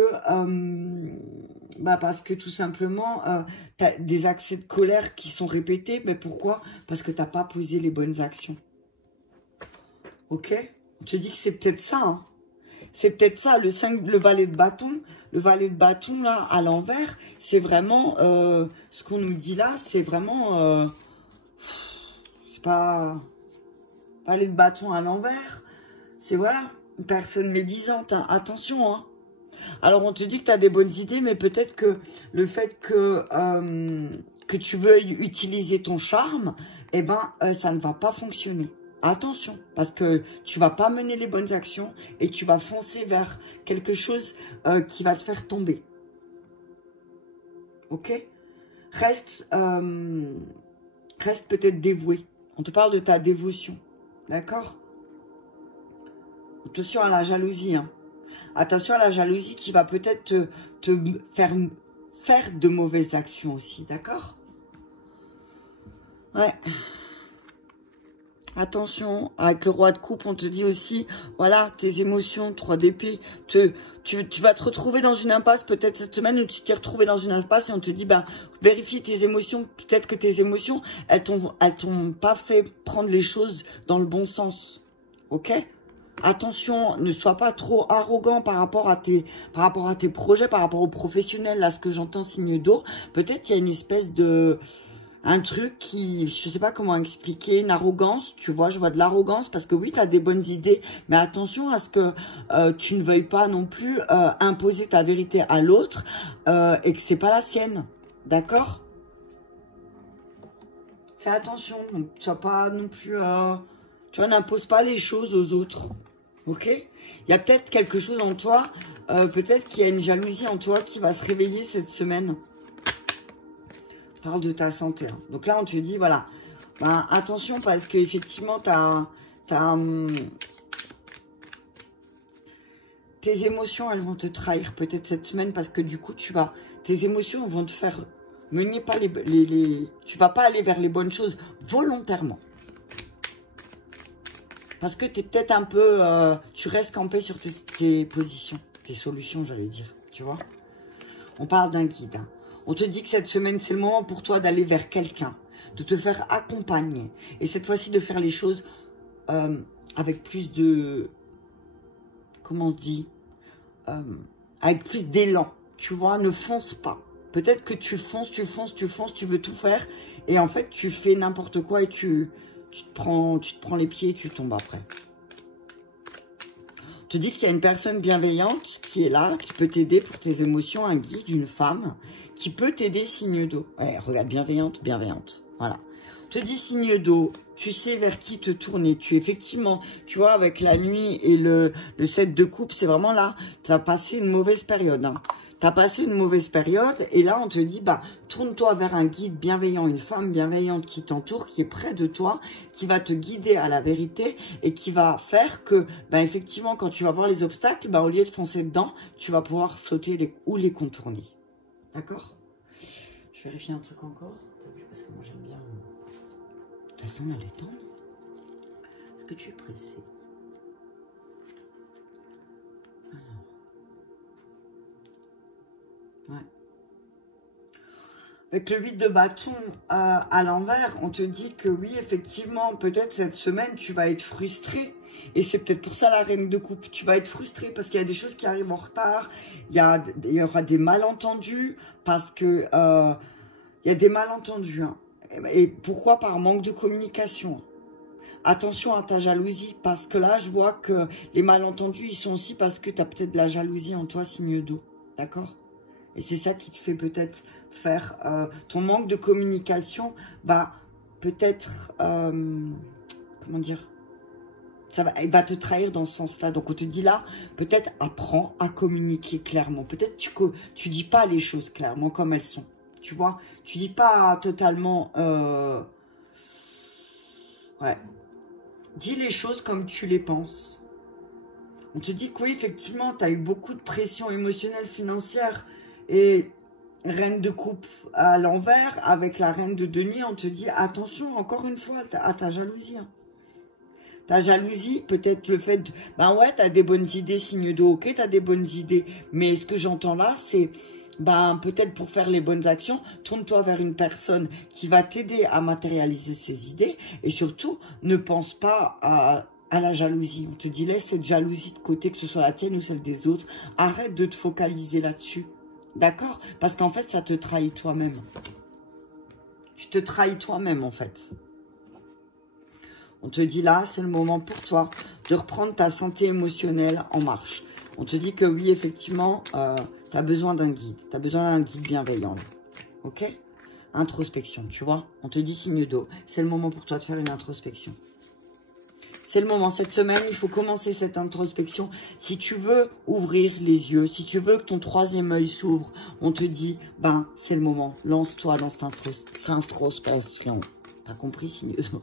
tout simplement, tu as des accès de colère qui sont répétés. Mais pourquoi? Parce que tu n'as pas posé les bonnes actions. Ok? On te dit que c'est peut-être ça, hein. C'est peut-être ça, le valet de bâton. Le valet de bâton, là, à l'envers, c'est vraiment... ce qu'on nous dit là, c'est vraiment... c'est pas... Valet de bâton à l'envers. C'est, voilà, une personne médisante. Hein. Attention, hein. Alors, on te dit que tu as des bonnes idées, mais peut-être que le fait que tu veuilles utiliser ton charme, eh ben, ça ne va pas fonctionner. Attention, parce que tu vas pas mener les bonnes actions et tu vas foncer vers quelque chose qui va te faire tomber. Ok? Reste peut-être dévoué. On te parle de ta dévotion. D'accord? Attention à la jalousie. Hein. Attention à la jalousie qui va peut-être te faire de mauvaises actions aussi. D'accord? Ouais. Attention, avec le roi de coupe, on te dit aussi, voilà, tes émotions, 3 d'épée, tu vas te retrouver dans une impasse, peut-être cette semaine où tu t'es retrouvé dans une impasse et on te dit, ben, vérifie tes émotions, peut-être que tes émotions, elles t'ont pas fait prendre les choses dans le bon sens, ok? Attention, ne sois pas trop arrogant par rapport à tes projets, par rapport aux professionnels. Là, ce que j'entends, signe d'eau. Peut-être il y a une espèce de... Un truc qui... Je sais pas comment expliquer. Une arrogance, tu vois. Je vois de l'arrogance parce que oui, tu as des bonnes idées. Mais attention à ce que tu ne veuilles pas non plus imposer ta vérité à l'autre et que c'est pas la sienne. D'accord? Fais attention. Donc, tu sois pas non plus... tu vois, n'impose pas les choses aux autres. Ok? Il y a peut-être quelque chose en toi, peut-être qu'il y a une jalousie en toi qui va se réveiller cette semaine. Parle de ta santé. Hein. Donc là, on te dit, voilà, ben, attention parce qu'effectivement, tes émotions, elles vont te trahir peut-être cette semaine parce que du coup, tes émotions vont te faire mener pas tu vas pas aller vers les bonnes choses volontairement. Parce que tu es peut-être un peu... tu restes campé sur tes positions, tes solutions, j'allais dire. Tu vois? On parle d'un guide. Hein. On te dit que cette semaine, c'est le moment pour toi d'aller vers quelqu'un. De te faire accompagner. Et cette fois-ci, de faire les choses avec plus de... Comment on dit? Avec plus d'élan. Tu vois? Ne fonce pas. Peut-être que tu fonces, tu veux tout faire. Et en fait, tu fais n'importe quoi et tu te prends les pieds et tu tombes après. On te dit qu'il y a une personne bienveillante qui est là, qui peut t'aider pour tes émotions, un guide, une femme, qui peut t'aider, signe d'eau. Ouais, regarde, bienveillante, bienveillante. Voilà. On te dit signe d'eau, tu sais vers qui te tourner. Effectivement, tu vois, avec la nuit et le 7 de coupe, c'est vraiment là, tu as passé une mauvaise période. Hein. Tu as passé une mauvaise période et là, on te dit, bah, tourne-toi vers un guide bienveillant, une femme bienveillante qui t'entoure, qui est près de toi, qui va te guider à la vérité et qui va faire que, bah, effectivement, quand tu vas voir les obstacles, bah, au lieu de foncer dedans, tu vas pouvoir sauter ou les contourner. D'accord? Je vérifie un truc encore. Parce que moi, j'aime bien... Ta sonne, elle est tendre. Est-ce que tu es pressé? Alors. Ouais. Avec le 8 de bâton à l'envers, on te dit que oui, effectivement, peut-être cette semaine, tu vas être frustré. Et c'est peut-être pour ça la reine de coupe. Tu vas être frustré parce qu'il y a des choses qui arrivent en retard. Il y aura des malentendus parce que il y a des malentendus. Hein. Et pourquoi? Par manque de communication. Attention à ta jalousie parce que là, je vois que les malentendus, ils sont aussi parce que tu as peut-être de la jalousie en toi, signe d'eau. D'accord? Et c'est ça qui te fait peut-être faire ton manque de communication, bah peut-être, comment dire, il va te trahir dans ce sens-là. Donc on te dit là, peut-être apprends à communiquer clairement. Peut-être tu dis pas les choses clairement comme elles sont. Tu vois, tu dis pas totalement, ouais, dis les choses comme tu les penses. On te dit que oui, effectivement, tu as eu beaucoup de pression émotionnelle, financière et reine de coupe à l'envers avec la reine de denier. On te dit attention, encore une fois, à ta jalousie. Hein. Ta jalousie, peut-être le fait de... Ben ouais, tu as des bonnes idées, signe d'eau, ok, tu as des bonnes idées. Mais ce que j'entends là, c'est... Ben, peut-être pour faire les bonnes actions, tourne-toi vers une personne qui va t'aider à matérialiser ses idées. Et surtout, ne pense pas à la jalousie. On te dit, laisse cette jalousie de côté, que ce soit la tienne ou celle des autres. Arrête de te focaliser là-dessus. D'accord? Parce qu'en fait, ça te trahit toi-même. Tu te trahis toi-même, en fait. On te dit là, c'est le moment pour toi de reprendre ta santé émotionnelle en marche. On te dit que oui, effectivement, tu as besoin d'un guide. Tu as besoin d'un guide bienveillant. Ok? Introspection, tu vois? On te dit signe d'eau. C'est le moment pour toi de faire une introspection. C'est le moment. Cette semaine, il faut commencer cette introspection. Si tu veux ouvrir les yeux, si tu veux que ton troisième œil s'ouvre, on te dit, ben, c'est le moment. Lance-toi dans cette introspection. T'as compris, signe d'eau?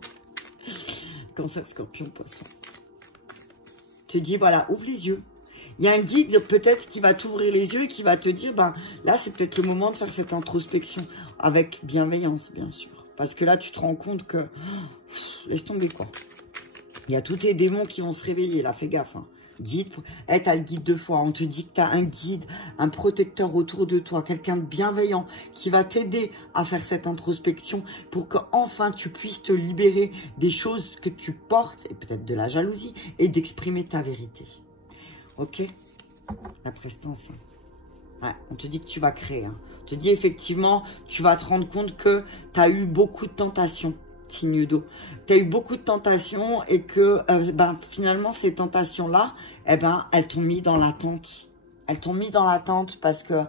Cancer, Scorpion, Poisson. Te dis, voilà, ouvre les yeux. Il y a un guide peut-être qui va t'ouvrir les yeux et qui va te dire, ben, là, c'est peut-être le moment de faire cette introspection. Avec bienveillance, bien sûr. Parce que là, tu te rends compte que... laisse tomber, quoi. Il y a tous tes démons qui vont se réveiller, là, fais gaffe. Hein. Guide, t'as le guide de foi. On te dit que tu as un guide, un protecteur autour de toi, quelqu'un de bienveillant qui va t'aider à faire cette introspection pour qu'enfin tu puisses te libérer des choses que tu portes, et peut-être de la jalousie, et d'exprimer ta vérité. Ok? La prestance. Ouais, on te dit que tu vas créer. Hein. On te dit effectivement, tu vas te rendre compte que tu as eu beaucoup de tentations. Signe d'eau. Tu as eu beaucoup de tentations et que finalement ces tentations-là, elles t'ont mis dans l'attente. Elles t'ont mis dans l'attente parce que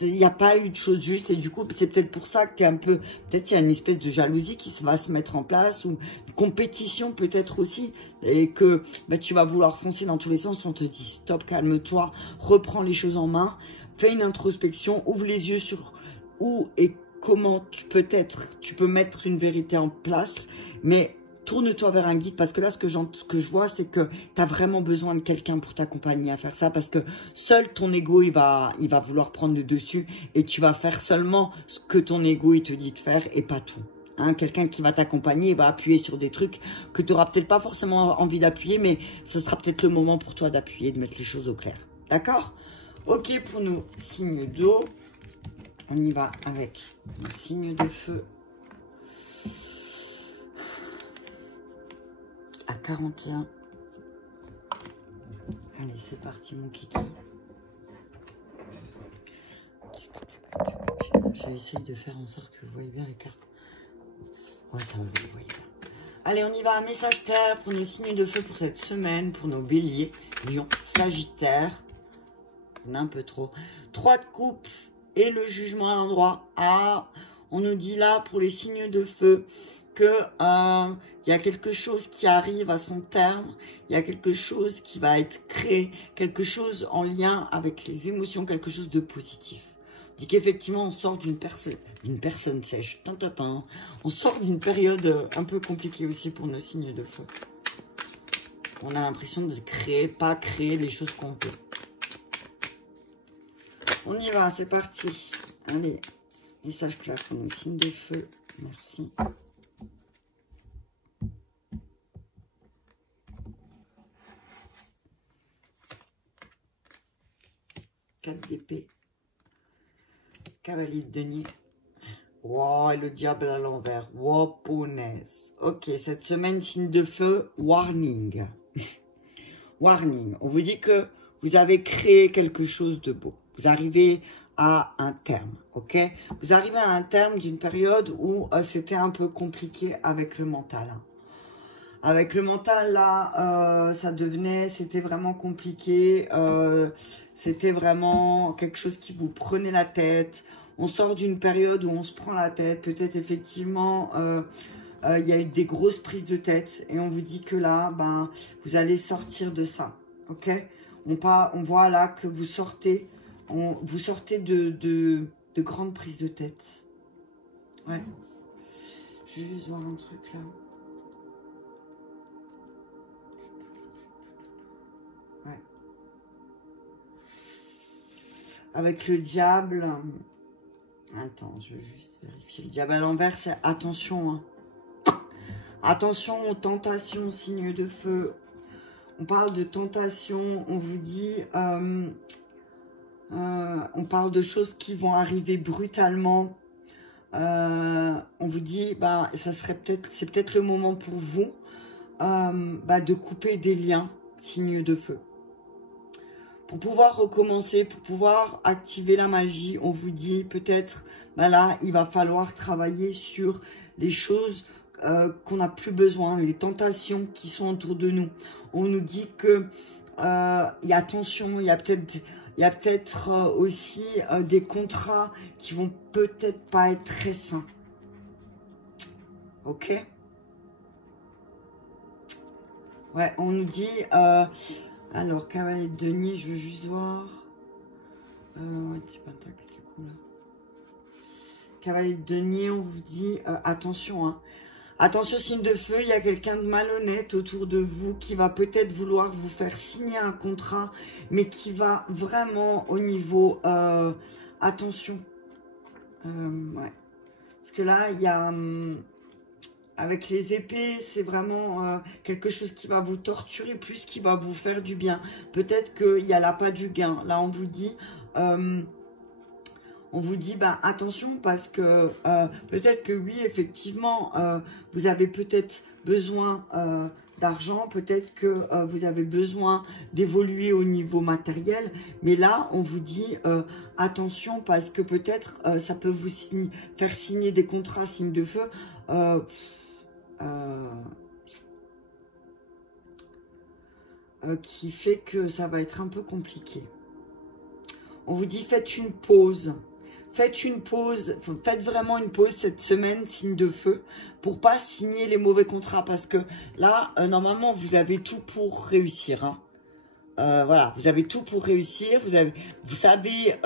il n'y a pas eu de choses justes et du coup, c'est peut-être pour ça que tu es un peu... Peut-être il y a une espèce de jalousie qui va se mettre en place ou une compétition peut-être aussi et que tu vas vouloir foncer dans tous les sens. On te dit stop, calme-toi, reprends les choses en main, fais une introspection, ouvre les yeux sur où et comment tu peux mettre une vérité en place, mais tourne-toi vers un guide parce que là, ce que je vois, c'est que tu as vraiment besoin de quelqu'un pour t'accompagner à faire ça parce que seul ton ego, il va vouloir prendre le dessus et tu vas faire seulement ce que ton ego, il te dit de faire et pas tout. Hein, quelqu'un qui va t'accompagner, il va appuyer sur des trucs que tu n'auras peut-être pas forcément envie d'appuyer, mais ce sera peut-être le moment pour toi d'appuyer, de mettre les choses au clair. D'accord? Ok pour nos signes d'eau. On y va avec le signe de feu à 41. Allez, c'est parti, mon kiki. Je vais essayer de faire en sorte que vous voyez bien les cartes. Ouais, ça va, vous voyez bien. Allez, on y va. Un message terre pour nos signes de feu pour cette semaine, pour nos béliers, lion, sagittaire. On a un peu trop. 3 de coupe. Et le jugement à l'endroit. Ah, on nous dit là, pour les signes de feu, que y a quelque chose qui arrive à son terme. Il y a quelque chose qui va être créé. Quelque chose en lien avec les émotions. Quelque chose de positif. On dit qu'effectivement, on sort d'une personne sèche. On sort d'une période un peu compliquée aussi pour nos signes de feu. On a l'impression de créer, pas créer les choses qu'on veut. On y va, c'est parti. Allez, message clair pour nos signes de feu. Merci. Quatre d'épée. Cavalier de denier. Wow, et le diable à l'envers. Wow, punaise. Ok, cette semaine, signe de feu, warning. Warning. On vous dit que vous avez créé quelque chose de beau. Vous arrivez à un terme, ok? Vous arrivez à un terme d'une période où c'était un peu compliqué avec le mental. Hein. Avec le mental, là, c'était vraiment compliqué. C'était vraiment quelque chose qui vous prenait la tête. On sort d'une période où on se prend la tête. Peut-être, effectivement, il y a eu des grosses prises de tête. Et on vous dit que là, vous allez sortir de ça, ok? On voit là que vous sortez... vous sortez de grandes prises de tête. Ouais. Je vais juste voir un truc là. Ouais. Avec le diable. Attends, je vais juste vérifier. Le diable à l'envers, c'est attention. Hein. Attention aux tentations, signes de feu. On parle de tentation. On vous dit... on parle de choses qui vont arriver brutalement. On vous dit, c'est peut-être le moment pour vous de couper des liens, signes de feu. Pour pouvoir recommencer, pour pouvoir activer la magie, on vous dit peut-être, là, il va falloir travailler sur les choses qu'on n'a plus besoin, les tentations qui sont autour de nous. On nous dit que il y a attention, il y a peut-être aussi des contrats qui vont peut-être pas être très sains. Ok? Ouais, on nous dit... alors, cavalier de denier, je veux juste voir... ouais, petit pentacle, du coup, là. Cavalier de denier, on vous dit... attention, hein. Attention, signe de feu, il y a quelqu'un de malhonnête autour de vous qui va peut-être vouloir vous faire signer un contrat, mais qui va vraiment au niveau... attention. Ouais. Parce que là, il y a... Avec les épées, c'est vraiment quelque chose qui va vous torturer plus qui va vous faire du bien. Peut-être qu'il y a l'appât du gain. Là, on vous dit... bah, attention parce que peut-être que oui, effectivement, vous avez peut-être besoin d'argent, peut-être que vous avez besoin d'évoluer au niveau matériel. Mais là, on vous dit attention parce que peut-être ça peut vous faire signer des contrats signes de feu. Qui fait que ça va être un peu compliqué. On vous dit faites une pause. Faites une pause, faites vraiment une pause cette semaine, signe de feu, pour pas signer les mauvais contrats. Parce que là, normalement, vous avez tout pour réussir. Hein. Voilà, vous avez tout pour réussir. Vous savez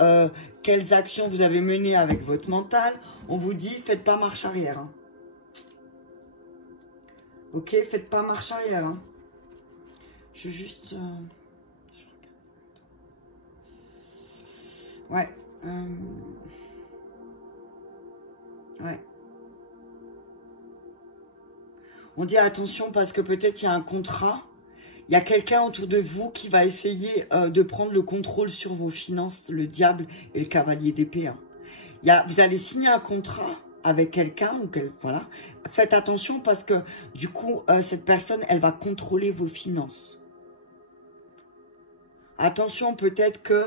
quelles actions vous avez menées avec votre mental. On vous dit, faites pas marche arrière. Hein. Ok, faites pas marche arrière. Hein. Je veux juste... Ouais. Ouais. On dit attention parce que peut-être il y a un contrat. Il y a quelqu'un autour de vous qui va essayer de prendre le contrôle sur vos finances. Le diable et le cavalier d'épée. Hein. Vous allez signer un contrat avec quelqu'un. Voilà. Faites attention parce que du coup, cette personne, elle va contrôler vos finances. Attention, peut-être que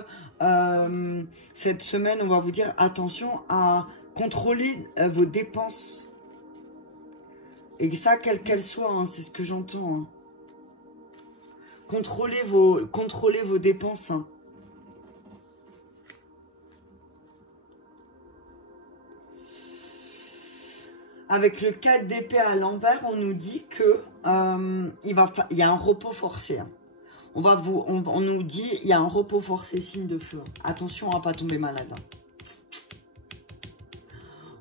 cette semaine, on va vous dire attention à contrôler vos dépenses. Et ça, quelle qu'elle soit, hein, c'est ce que j'entends. Hein. Contrôlez vos dépenses. Hein. Avec le 4 d'épée à l'envers, on nous dit que il y a un repos forcé. Hein. On nous dit il y a un repos forcé, signe de feu. Attention à ne pas tomber malade. Hein.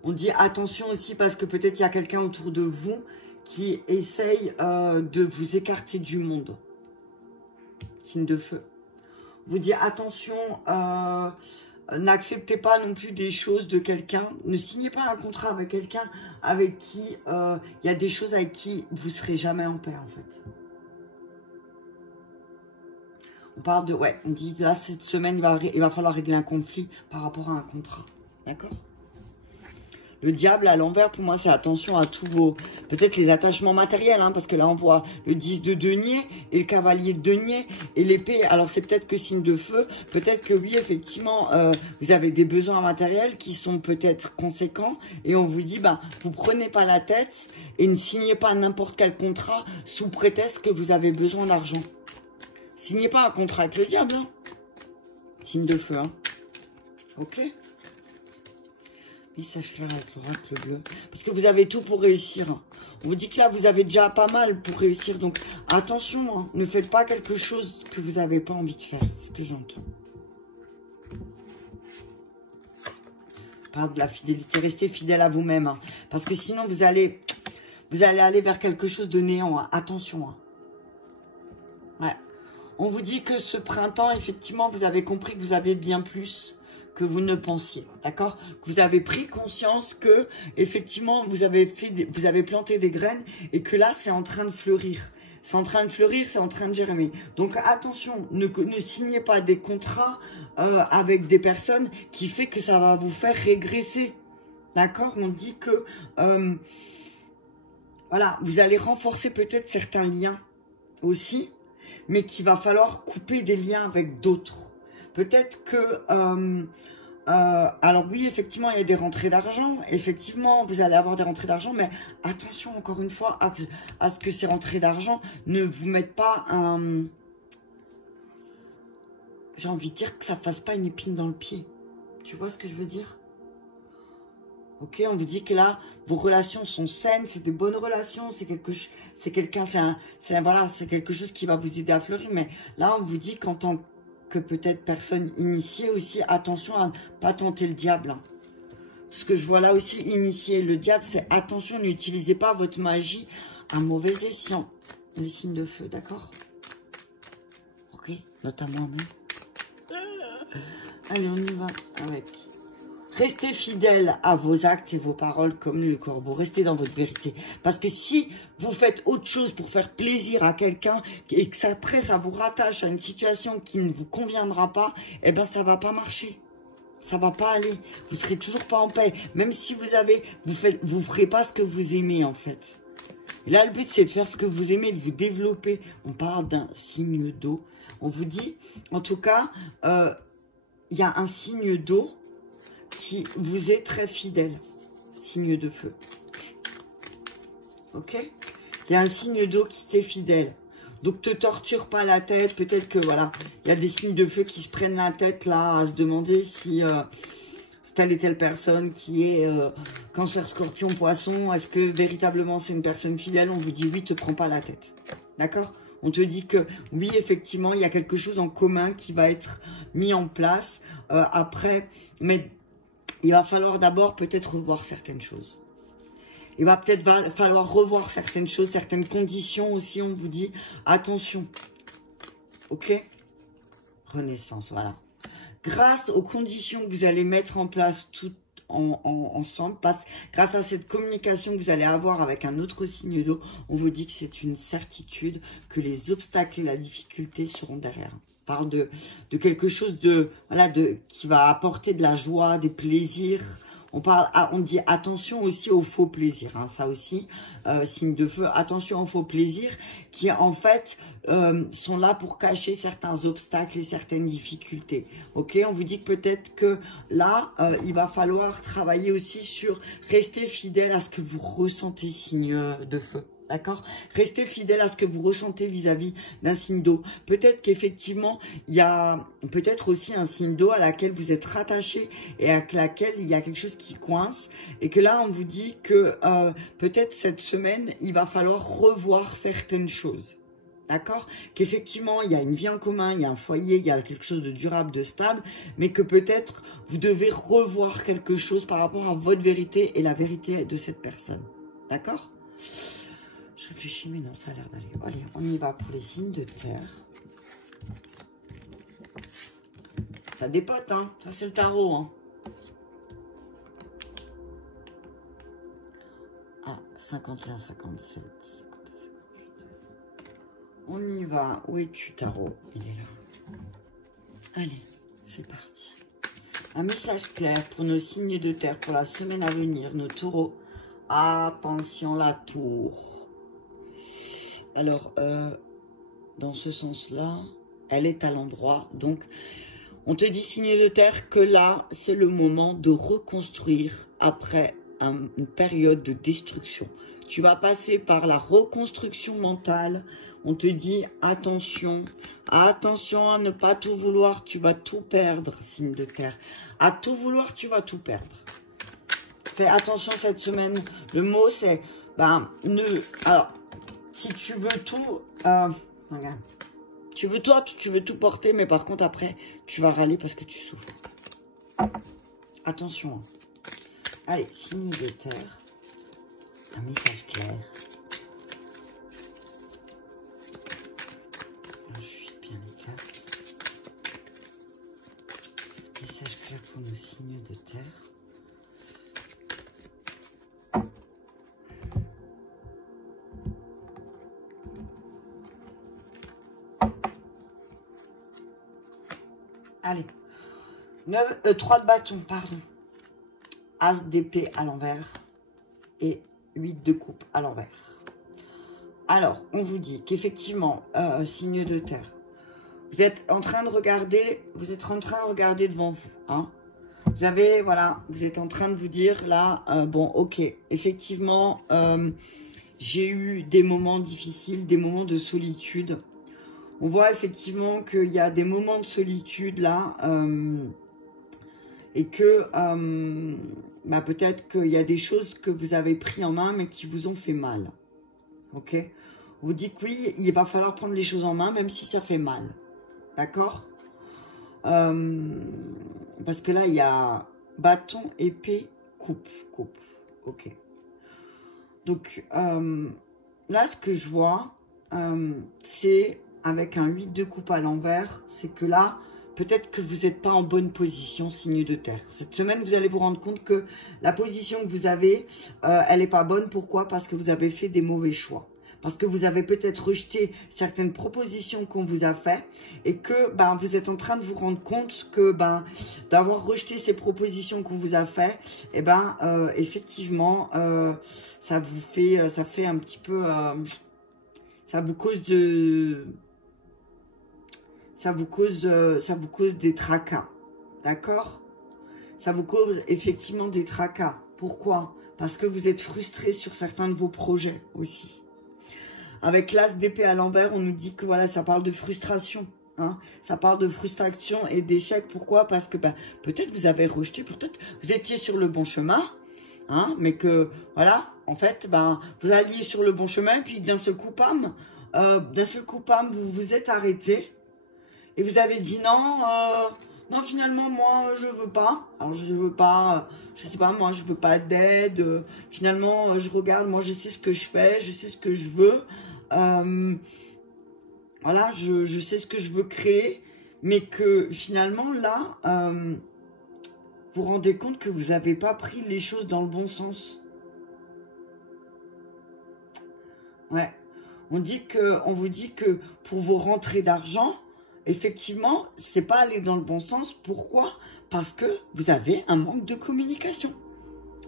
On dit attention aussi parce que peut-être il y a quelqu'un autour de vous qui essaye de vous écarter du monde. Signe de feu. Vous dit attention, n'acceptez pas non plus des choses de quelqu'un. Ne signez pas un contrat avec quelqu'un avec qui il y a des choses avec qui vous ne serez jamais en paix en fait. On parle de... Ouais, on dit là cette semaine il va falloir régler un conflit par rapport à un contrat. D'accord ? Le diable à l'envers, pour moi, c'est attention à tous vos... Peut-être les attachements matériels, hein, parce que là, on voit le 10 de denier et le cavalier de denier et l'épée. Alors, c'est peut-être que signe de feu. Peut-être que oui, effectivement, vous avez des besoins matériels qui sont peut-être conséquents. Et on vous dit, bah, vous prenez pas la tête et ne signez pas n'importe quel contrat sous prétexte que vous avez besoin d'argent. Signez pas un contrat avec le diable. Hein. Signe de feu. Hein. Ok ? Message clair avec l'oracle bleu. Parce que vous avez tout pour réussir. On vous dit que là, vous avez déjà pas mal pour réussir. Donc, attention, hein, ne faites pas quelque chose que vous n'avez pas envie de faire. C'est ce que j'entends. Je parle de la fidélité. Restez fidèle à vous-même. Hein, parce que sinon, vous allez aller vers quelque chose de néant. Hein. Attention. Hein. Ouais. On vous dit que ce printemps, effectivement, vous avez compris que vous avez bien plus que vous ne pensiez, d'accord? Que vous avez pris conscience que, effectivement, vous avez planté des graines et que là, c'est en train de fleurir. C'est en train de fleurir, c'est en train de germer. Donc, attention, ne signez pas des contrats avec des personnes qui fait que ça va vous faire régresser, d'accord? On dit que, voilà, vous allez renforcer peut-être certains liens aussi, mais qu'il va falloir couper des liens avec d'autres. Peut-être que... alors oui, effectivement, il y a des rentrées d'argent. Effectivement, vous allez avoir des rentrées d'argent. Mais attention, encore une fois, à ce que ces rentrées d'argent ne vous mettent pas un... J'ai envie de dire que ça ne fasse pas une épine dans le pied. Tu vois ce que je veux dire? Ok, on vous dit que là, vos relations sont saines, c'est des bonnes relations, c'est quelque chose qui va vous aider à fleurir. Mais là, on vous dit qu'en tant que peut-être personne initiée aussi, attention à ne pas tenter le diable. Hein. Ce que je vois là aussi, initier le diable, c'est attention, n'utilisez pas votre magie à mauvais escient. Les signes de feu, d'accord? Ok, notamment. Allez, on y va avec Restez fidèle à vos actes et vos paroles comme le corbeau. Restez dans votre vérité. Parce que si vous faites autre chose pour faire plaisir à quelqu'un et que après ça vous rattache à une situation qui ne vous conviendra pas, eh ben ça va pas marcher. Ça va pas aller. Vous serez toujours pas en paix. Même si vous ferez pas ce que vous aimez en fait. Et là, le but, c'est de faire ce que vous aimez, de vous développer. On parle d'un signe d'eau. On vous dit, en tout cas, il y a un signe d'eau qui vous est très fidèle. Signe de feu. Ok? Il y a un signe d'eau qui t'est fidèle. Donc, te torture pas la tête. Peut-être que, voilà, il y a des signes de feu qui se prennent la tête, là, à se demander si... telle et telle personne qui est cancer, scorpion, poisson, est-ce que véritablement c'est une personne fidèle? On vous dit oui, te prends pas la tête. D'accord? On te dit que oui, effectivement, il y a quelque chose en commun qui va être mis en place après. Mais il va falloir d'abord peut-être revoir certaines choses. Il va peut-être falloir revoir certaines choses, certaines conditions aussi. On vous dit attention. Ok? Renaissance, voilà. Grâce aux conditions que vous allez mettre en place tout ensemble, grâce à cette communication que vous allez avoir avec un autre signe d'eau, on vous dit que c'est une certitude que les obstacles et la difficulté seront derrière. On parle de quelque chose qui va apporter de la joie, des plaisirs. On dit attention aussi aux faux plaisirs, hein, ça aussi, signe de feu, attention aux faux plaisirs qui en fait sont là pour cacher certains obstacles et certaines difficultés. Ok, on vous dit que peut-être que là, il va falloir travailler aussi sur rester fidèle à ce que vous ressentez, signe de feu. D'accord? Restez fidèle à ce que vous ressentez vis-à-vis d'un signe d'eau. Peut-être qu'effectivement, il y a peut-être aussi un signe d'eau à laquelle vous êtes rattaché et à laquelle il y a quelque chose qui coince. Et que là, on vous dit que peut-être cette semaine, il va falloir revoir certaines choses. D'accord? Qu'effectivement, il y a une vie en commun, il y a un foyer, il y a quelque chose de durable, de stable, mais que peut-être vous devez revoir quelque chose par rapport à votre vérité et la vérité de cette personne. D'accord? Je réfléchis, mais non, ça a l'air d'aller. Allez, on y va pour les signes de terre. Ça dépote, hein. Ça, c'est le tarot, hein. Ah, 51, 57, 51, 58. On y va. Où es-tu, tarot? Il est là. Allez, c'est parti. Un message clair pour nos signes de terre pour la semaine à venir, nos taureaux. Attention, la tour. Alors, dans ce sens-là, elle est à l'endroit. Donc, on te dit, signe de terre, que là, c'est le moment de reconstruire après une période de destruction. Tu vas passer par la reconstruction mentale. On te dit, attention, attention à ne pas tout vouloir, tu vas tout perdre, signe de terre. À tout vouloir, tu vas tout perdre. Fais attention cette semaine. Le mot, c'est, alors, si tu veux tout, regarde, tu veux tout porter, mais par contre, après, tu vas râler parce que tu souffres. Attention. Allez, signe de terre. Un message clair. Juste bien les cartes. Message clair pour nos signes de terre. Allez, 3 de bâton, pardon. As d'épée à l'envers et 8 de coupe à l'envers. Alors, on vous dit qu'effectivement, signe de terre, vous êtes en train de regarder, devant vous. Hein. Vous avez, voilà, vous êtes en train de vous dire là, bon, ok, effectivement, j'ai eu des moments difficiles, des moments de solitude. On voit effectivement qu'il y a des moments de solitude là et que peut-être qu'il y a des choses que vous avez pris en main mais qui vous ont fait mal. Ok? On vous dit que oui, il va falloir prendre les choses en main même si ça fait mal. D'accord? Parce que là, il y a bâton, épée, coupe. Ok. Donc là, ce que je vois, c'est... avec un 8 de coupe à l'envers, c'est que là, peut-être que vous n'êtes pas en bonne position, signe de terre. Cette semaine, vous allez vous rendre compte que la position que vous avez, elle n'est pas bonne. Pourquoi? Parce que vous avez fait des mauvais choix. Parce que vous avez peut-être rejeté certaines propositions qu'on vous a faites et que vous êtes en train de vous rendre compte que d'avoir rejeté ces propositions qu'on vous a faites, effectivement, ça fait un petit peu, ça vous cause des tracas, d'accord? Ça vous cause effectivement des tracas. Pourquoi? Parce que vous êtes frustré sur certains de vos projets aussi. Avec l'as d'épée à l'envers, on nous dit que voilà, ça parle de frustration. Hein, ça parle de frustration et d'échec. Pourquoi? Parce que peut-être vous avez rejeté, peut-être vous étiez sur le bon chemin, hein, mais que voilà, en fait, vous alliez sur le bon chemin, puis d'un seul coup, vous vous êtes arrêté et vous avez dit non, non, finalement, moi, je veux pas. Alors, je veux pas, je sais pas, moi, je veux pas d'aide. Finalement, je regarde, moi, je sais ce que je fais, je sais ce que je veux. Voilà, je sais ce que je veux créer, mais que finalement, là, vous vous rendez compte que vous n'avez pas pris les choses dans le bon sens. Ouais. On vous dit que pour vos rentrées d'argent, effectivement, c'est pas aller dans le bon sens. Pourquoi? Parce que vous avez un manque de communication.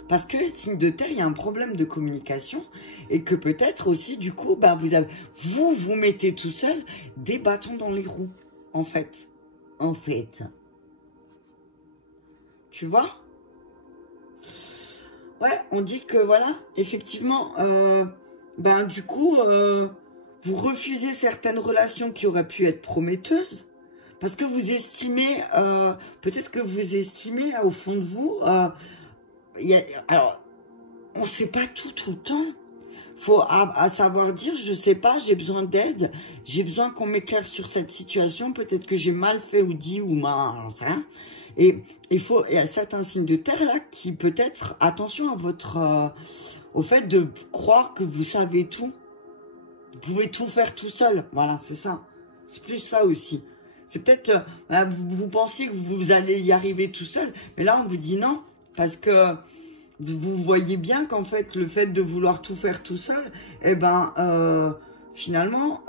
Parce que, signe de terre, il y a un problème de communication et que peut-être aussi, du coup, vous mettez tout seul des bâtons dans les roues, en fait. Tu vois? Ouais, on dit que, voilà, effectivement, du coup, vous refusez certaines relations qui auraient pu être prometteuses parce que vous estimez, peut-être que vous estimez au fond de vous... alors, on ne sait pas tout le temps. Faut à savoir dire, je sais pas, j'ai besoin d'aide, j'ai besoin qu'on m'éclaire sur cette situation, peut-être que j'ai mal fait ou dit ou mal, j'en sais rien. Et il y a certains signes de terre là qui peut-être, attention à votre, au fait de croire que vous savez tout, vous pouvez tout faire tout seul. Voilà, c'est ça. C'est plus ça aussi. C'est peut-être, vous pensiez que vous allez y arriver tout seul, mais là on vous dit non. Parce que vous voyez bien qu'en fait, le fait de vouloir tout faire tout seul, finalement,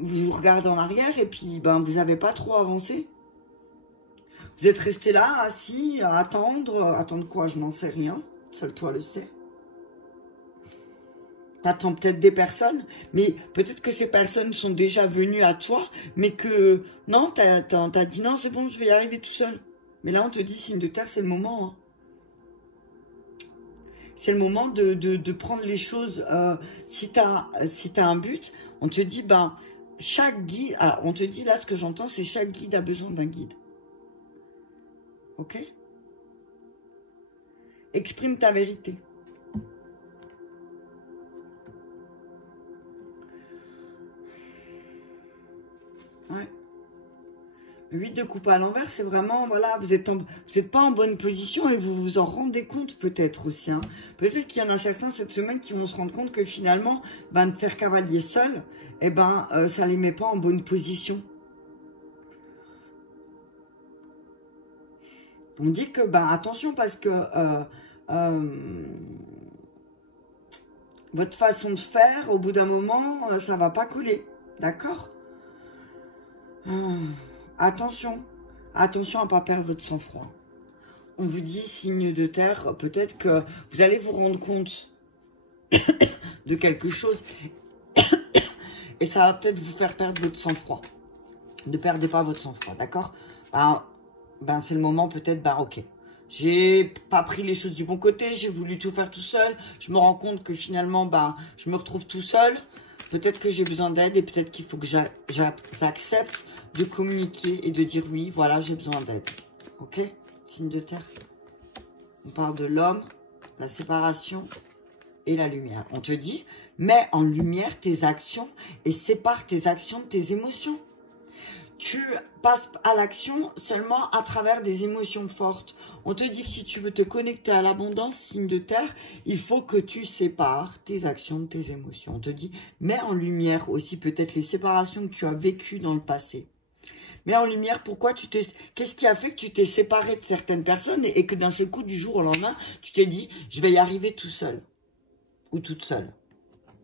vous regardez en arrière et puis vous n'avez pas trop avancé. Vous êtes resté là, assis, à attendre. Attendre quoi? Je n'en sais rien. Seul toi le sais. T'attends peut-être des personnes, mais peut-être que ces personnes sont déjà venues à toi, mais que non, t'as dit non, c'est bon, je vais y arriver tout seul. Mais là, on te dit, signe de terre, c'est le moment. Hein. C'est le moment de prendre les choses. Si t'as un but, on te dit, chaque guide, alors on te dit là, ce que j'entends, c'est chaque guide a besoin d'un guide. Ok? Exprime ta vérité. Ouais. Le 8 de coupe à l'envers, c'est vraiment, voilà, vous êtes pas en bonne position et vous vous en rendez compte peut-être aussi. Hein. Peut-être qu'il y en a certains cette semaine qui vont se rendre compte que finalement, de faire cavalier seul, ça les met pas en bonne position. On dit que, attention parce que votre façon de faire, au bout d'un moment, ça va pas coller. D'accord ? Attention à ne pas perdre votre sang-froid. On vous dit, signe de terre, peut-être que vous allez vous rendre compte de quelque chose et ça va peut-être vous faire perdre votre sang-froid. Ne perdez pas votre sang-froid, d'accord? C'est le moment peut-être, ok. J'ai pas pris les choses du bon côté, j'ai voulu tout faire tout seul. Je me rends compte que finalement, je me retrouve tout seul. Peut-être que j'ai besoin d'aide et peut-être qu'il faut que j'accepte de communiquer et de dire oui, voilà, j'ai besoin d'aide. Ok? Signe de terre. On parle de l'homme, la séparation et la lumière. On te dit, mets en lumière tes actions et sépare tes actions de tes émotions. tu passes à l'action seulement à travers des émotions fortes. On te dit que si tu veux te connecter à l'abondance, signe de terre, il faut que tu sépares tes actions de tes émotions. On te dit, mets en lumière aussi peut-être les séparations que tu as vécues dans le passé. Mets en lumière pourquoi tu t'es... Qu'est-ce qui a fait que tu t'es séparé de certaines personnes et que d'un seul coup, du jour au lendemain, tu t'es dit, je vais y arriver tout seul ou toute seule.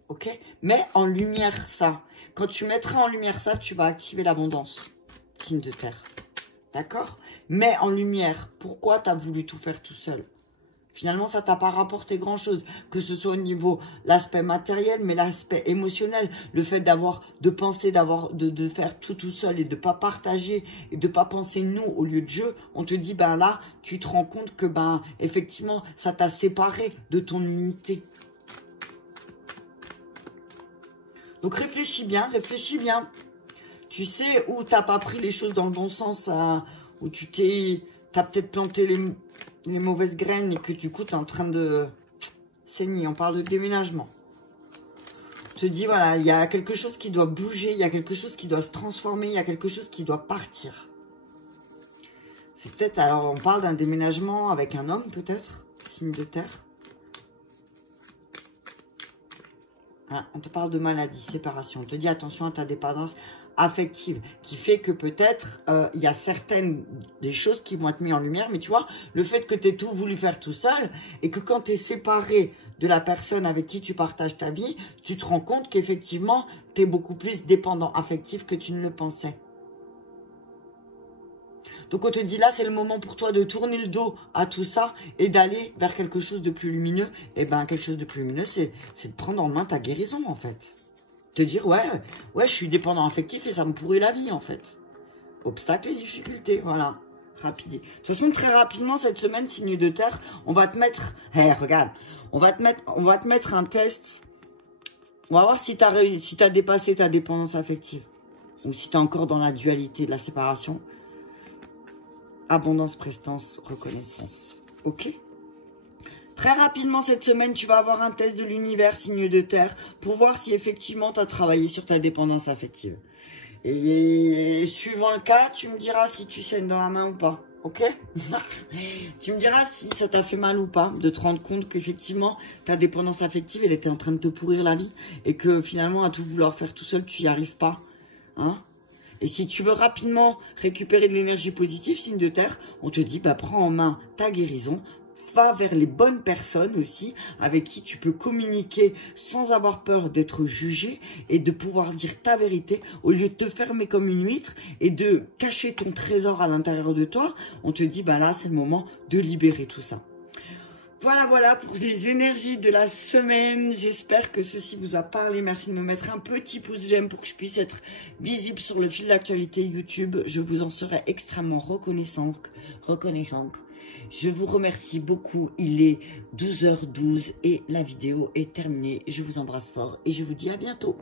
Ok? Mets en lumière ça. Quand tu mettras en lumière ça, tu vas activer l'abondance. Signe de terre. D'accord? Mets en lumière pourquoi tu as voulu tout faire tout seul. Finalement, ça t'a pas rapporté grand-chose. Que ce soit au niveau l'aspect matériel, mais l'aspect émotionnel. Le fait de penser, de faire tout seul et de pas partager et de pas penser nous au lieu de jeu. On te dit, ben là, tu te rends compte que, ben, effectivement, ça t'a séparé de ton unité. Donc réfléchis bien, réfléchis bien. Tu sais où t'as pas pris les choses dans le bon sens, où t'as peut-être planté les mauvaises graines et que du coup t'es en train de saigner. On parle de déménagement. On te dit voilà, il y a quelque chose qui doit bouger, il y a quelque chose qui doit se transformer, il y a quelque chose qui doit partir. C'est peut-être, alors on parle d'un déménagement avec un homme peut-être, signe de terre. Ah, on te parle de maladie, séparation. On te dit attention à ta dépendance affective qui fait que peut-être il y a certaines des choses qui vont être mises en lumière. Mais tu vois, le fait que tu aies tout voulu faire tout seul et que quand tu es séparé de la personne avec qui tu partages ta vie, tu te rends compte qu'effectivement, tu es beaucoup plus dépendant affectif que tu ne le pensais. Donc on te dit là, c'est le moment pour toi de tourner le dos à tout ça et d'aller vers quelque chose de plus lumineux. Et bien, quelque chose de plus lumineux, c'est de prendre en main ta guérison, en fait. Te dire, ouais, je suis dépendant affectif et ça me pourrit la vie, en fait. Obstacles et difficultés, voilà. Rapide. De toute façon, très rapidement, cette semaine, signe de terre, on va te mettre... regarde, on va te mettre un test. On va voir si tu as réussi, si tu as dépassé ta dépendance affective. Ou si tu es encore dans la dualité de la séparation. Abondance, prestance, reconnaissance. Ok? Très rapidement cette semaine, tu vas avoir un test de l'univers, signe de terre, pour voir si effectivement tu as travaillé sur ta dépendance affective. Et suivant le cas, tu me diras si tu saignes dans la main ou pas. Ok? Tu me diras si ça t'a fait mal ou pas, de te rendre compte qu'effectivement, ta dépendance affective, elle était en train de te pourrir la vie. Et que finalement, à tout vouloir faire tout seul, tu n'y arrives pas. Hein? Et si tu veux rapidement récupérer de l'énergie positive, signe de terre, on te dit, bah, prends en main ta guérison, va vers les bonnes personnes aussi, avec qui tu peux communiquer sans avoir peur d'être jugé et de pouvoir dire ta vérité, au lieu de te fermer comme une huître et de cacher ton trésor à l'intérieur de toi. On te dit, bah là, c'est le moment de libérer tout ça. Voilà pour les énergies de la semaine. J'espère que ceci vous a parlé. Merci de me mettre un petit pouce j'aime pour que je puisse être visible sur le fil d'actualité YouTube. Je vous en serai extrêmement reconnaissante. Je vous remercie beaucoup. Il est 12h12 et la vidéo est terminée. Je vous embrasse fort et je vous dis à bientôt.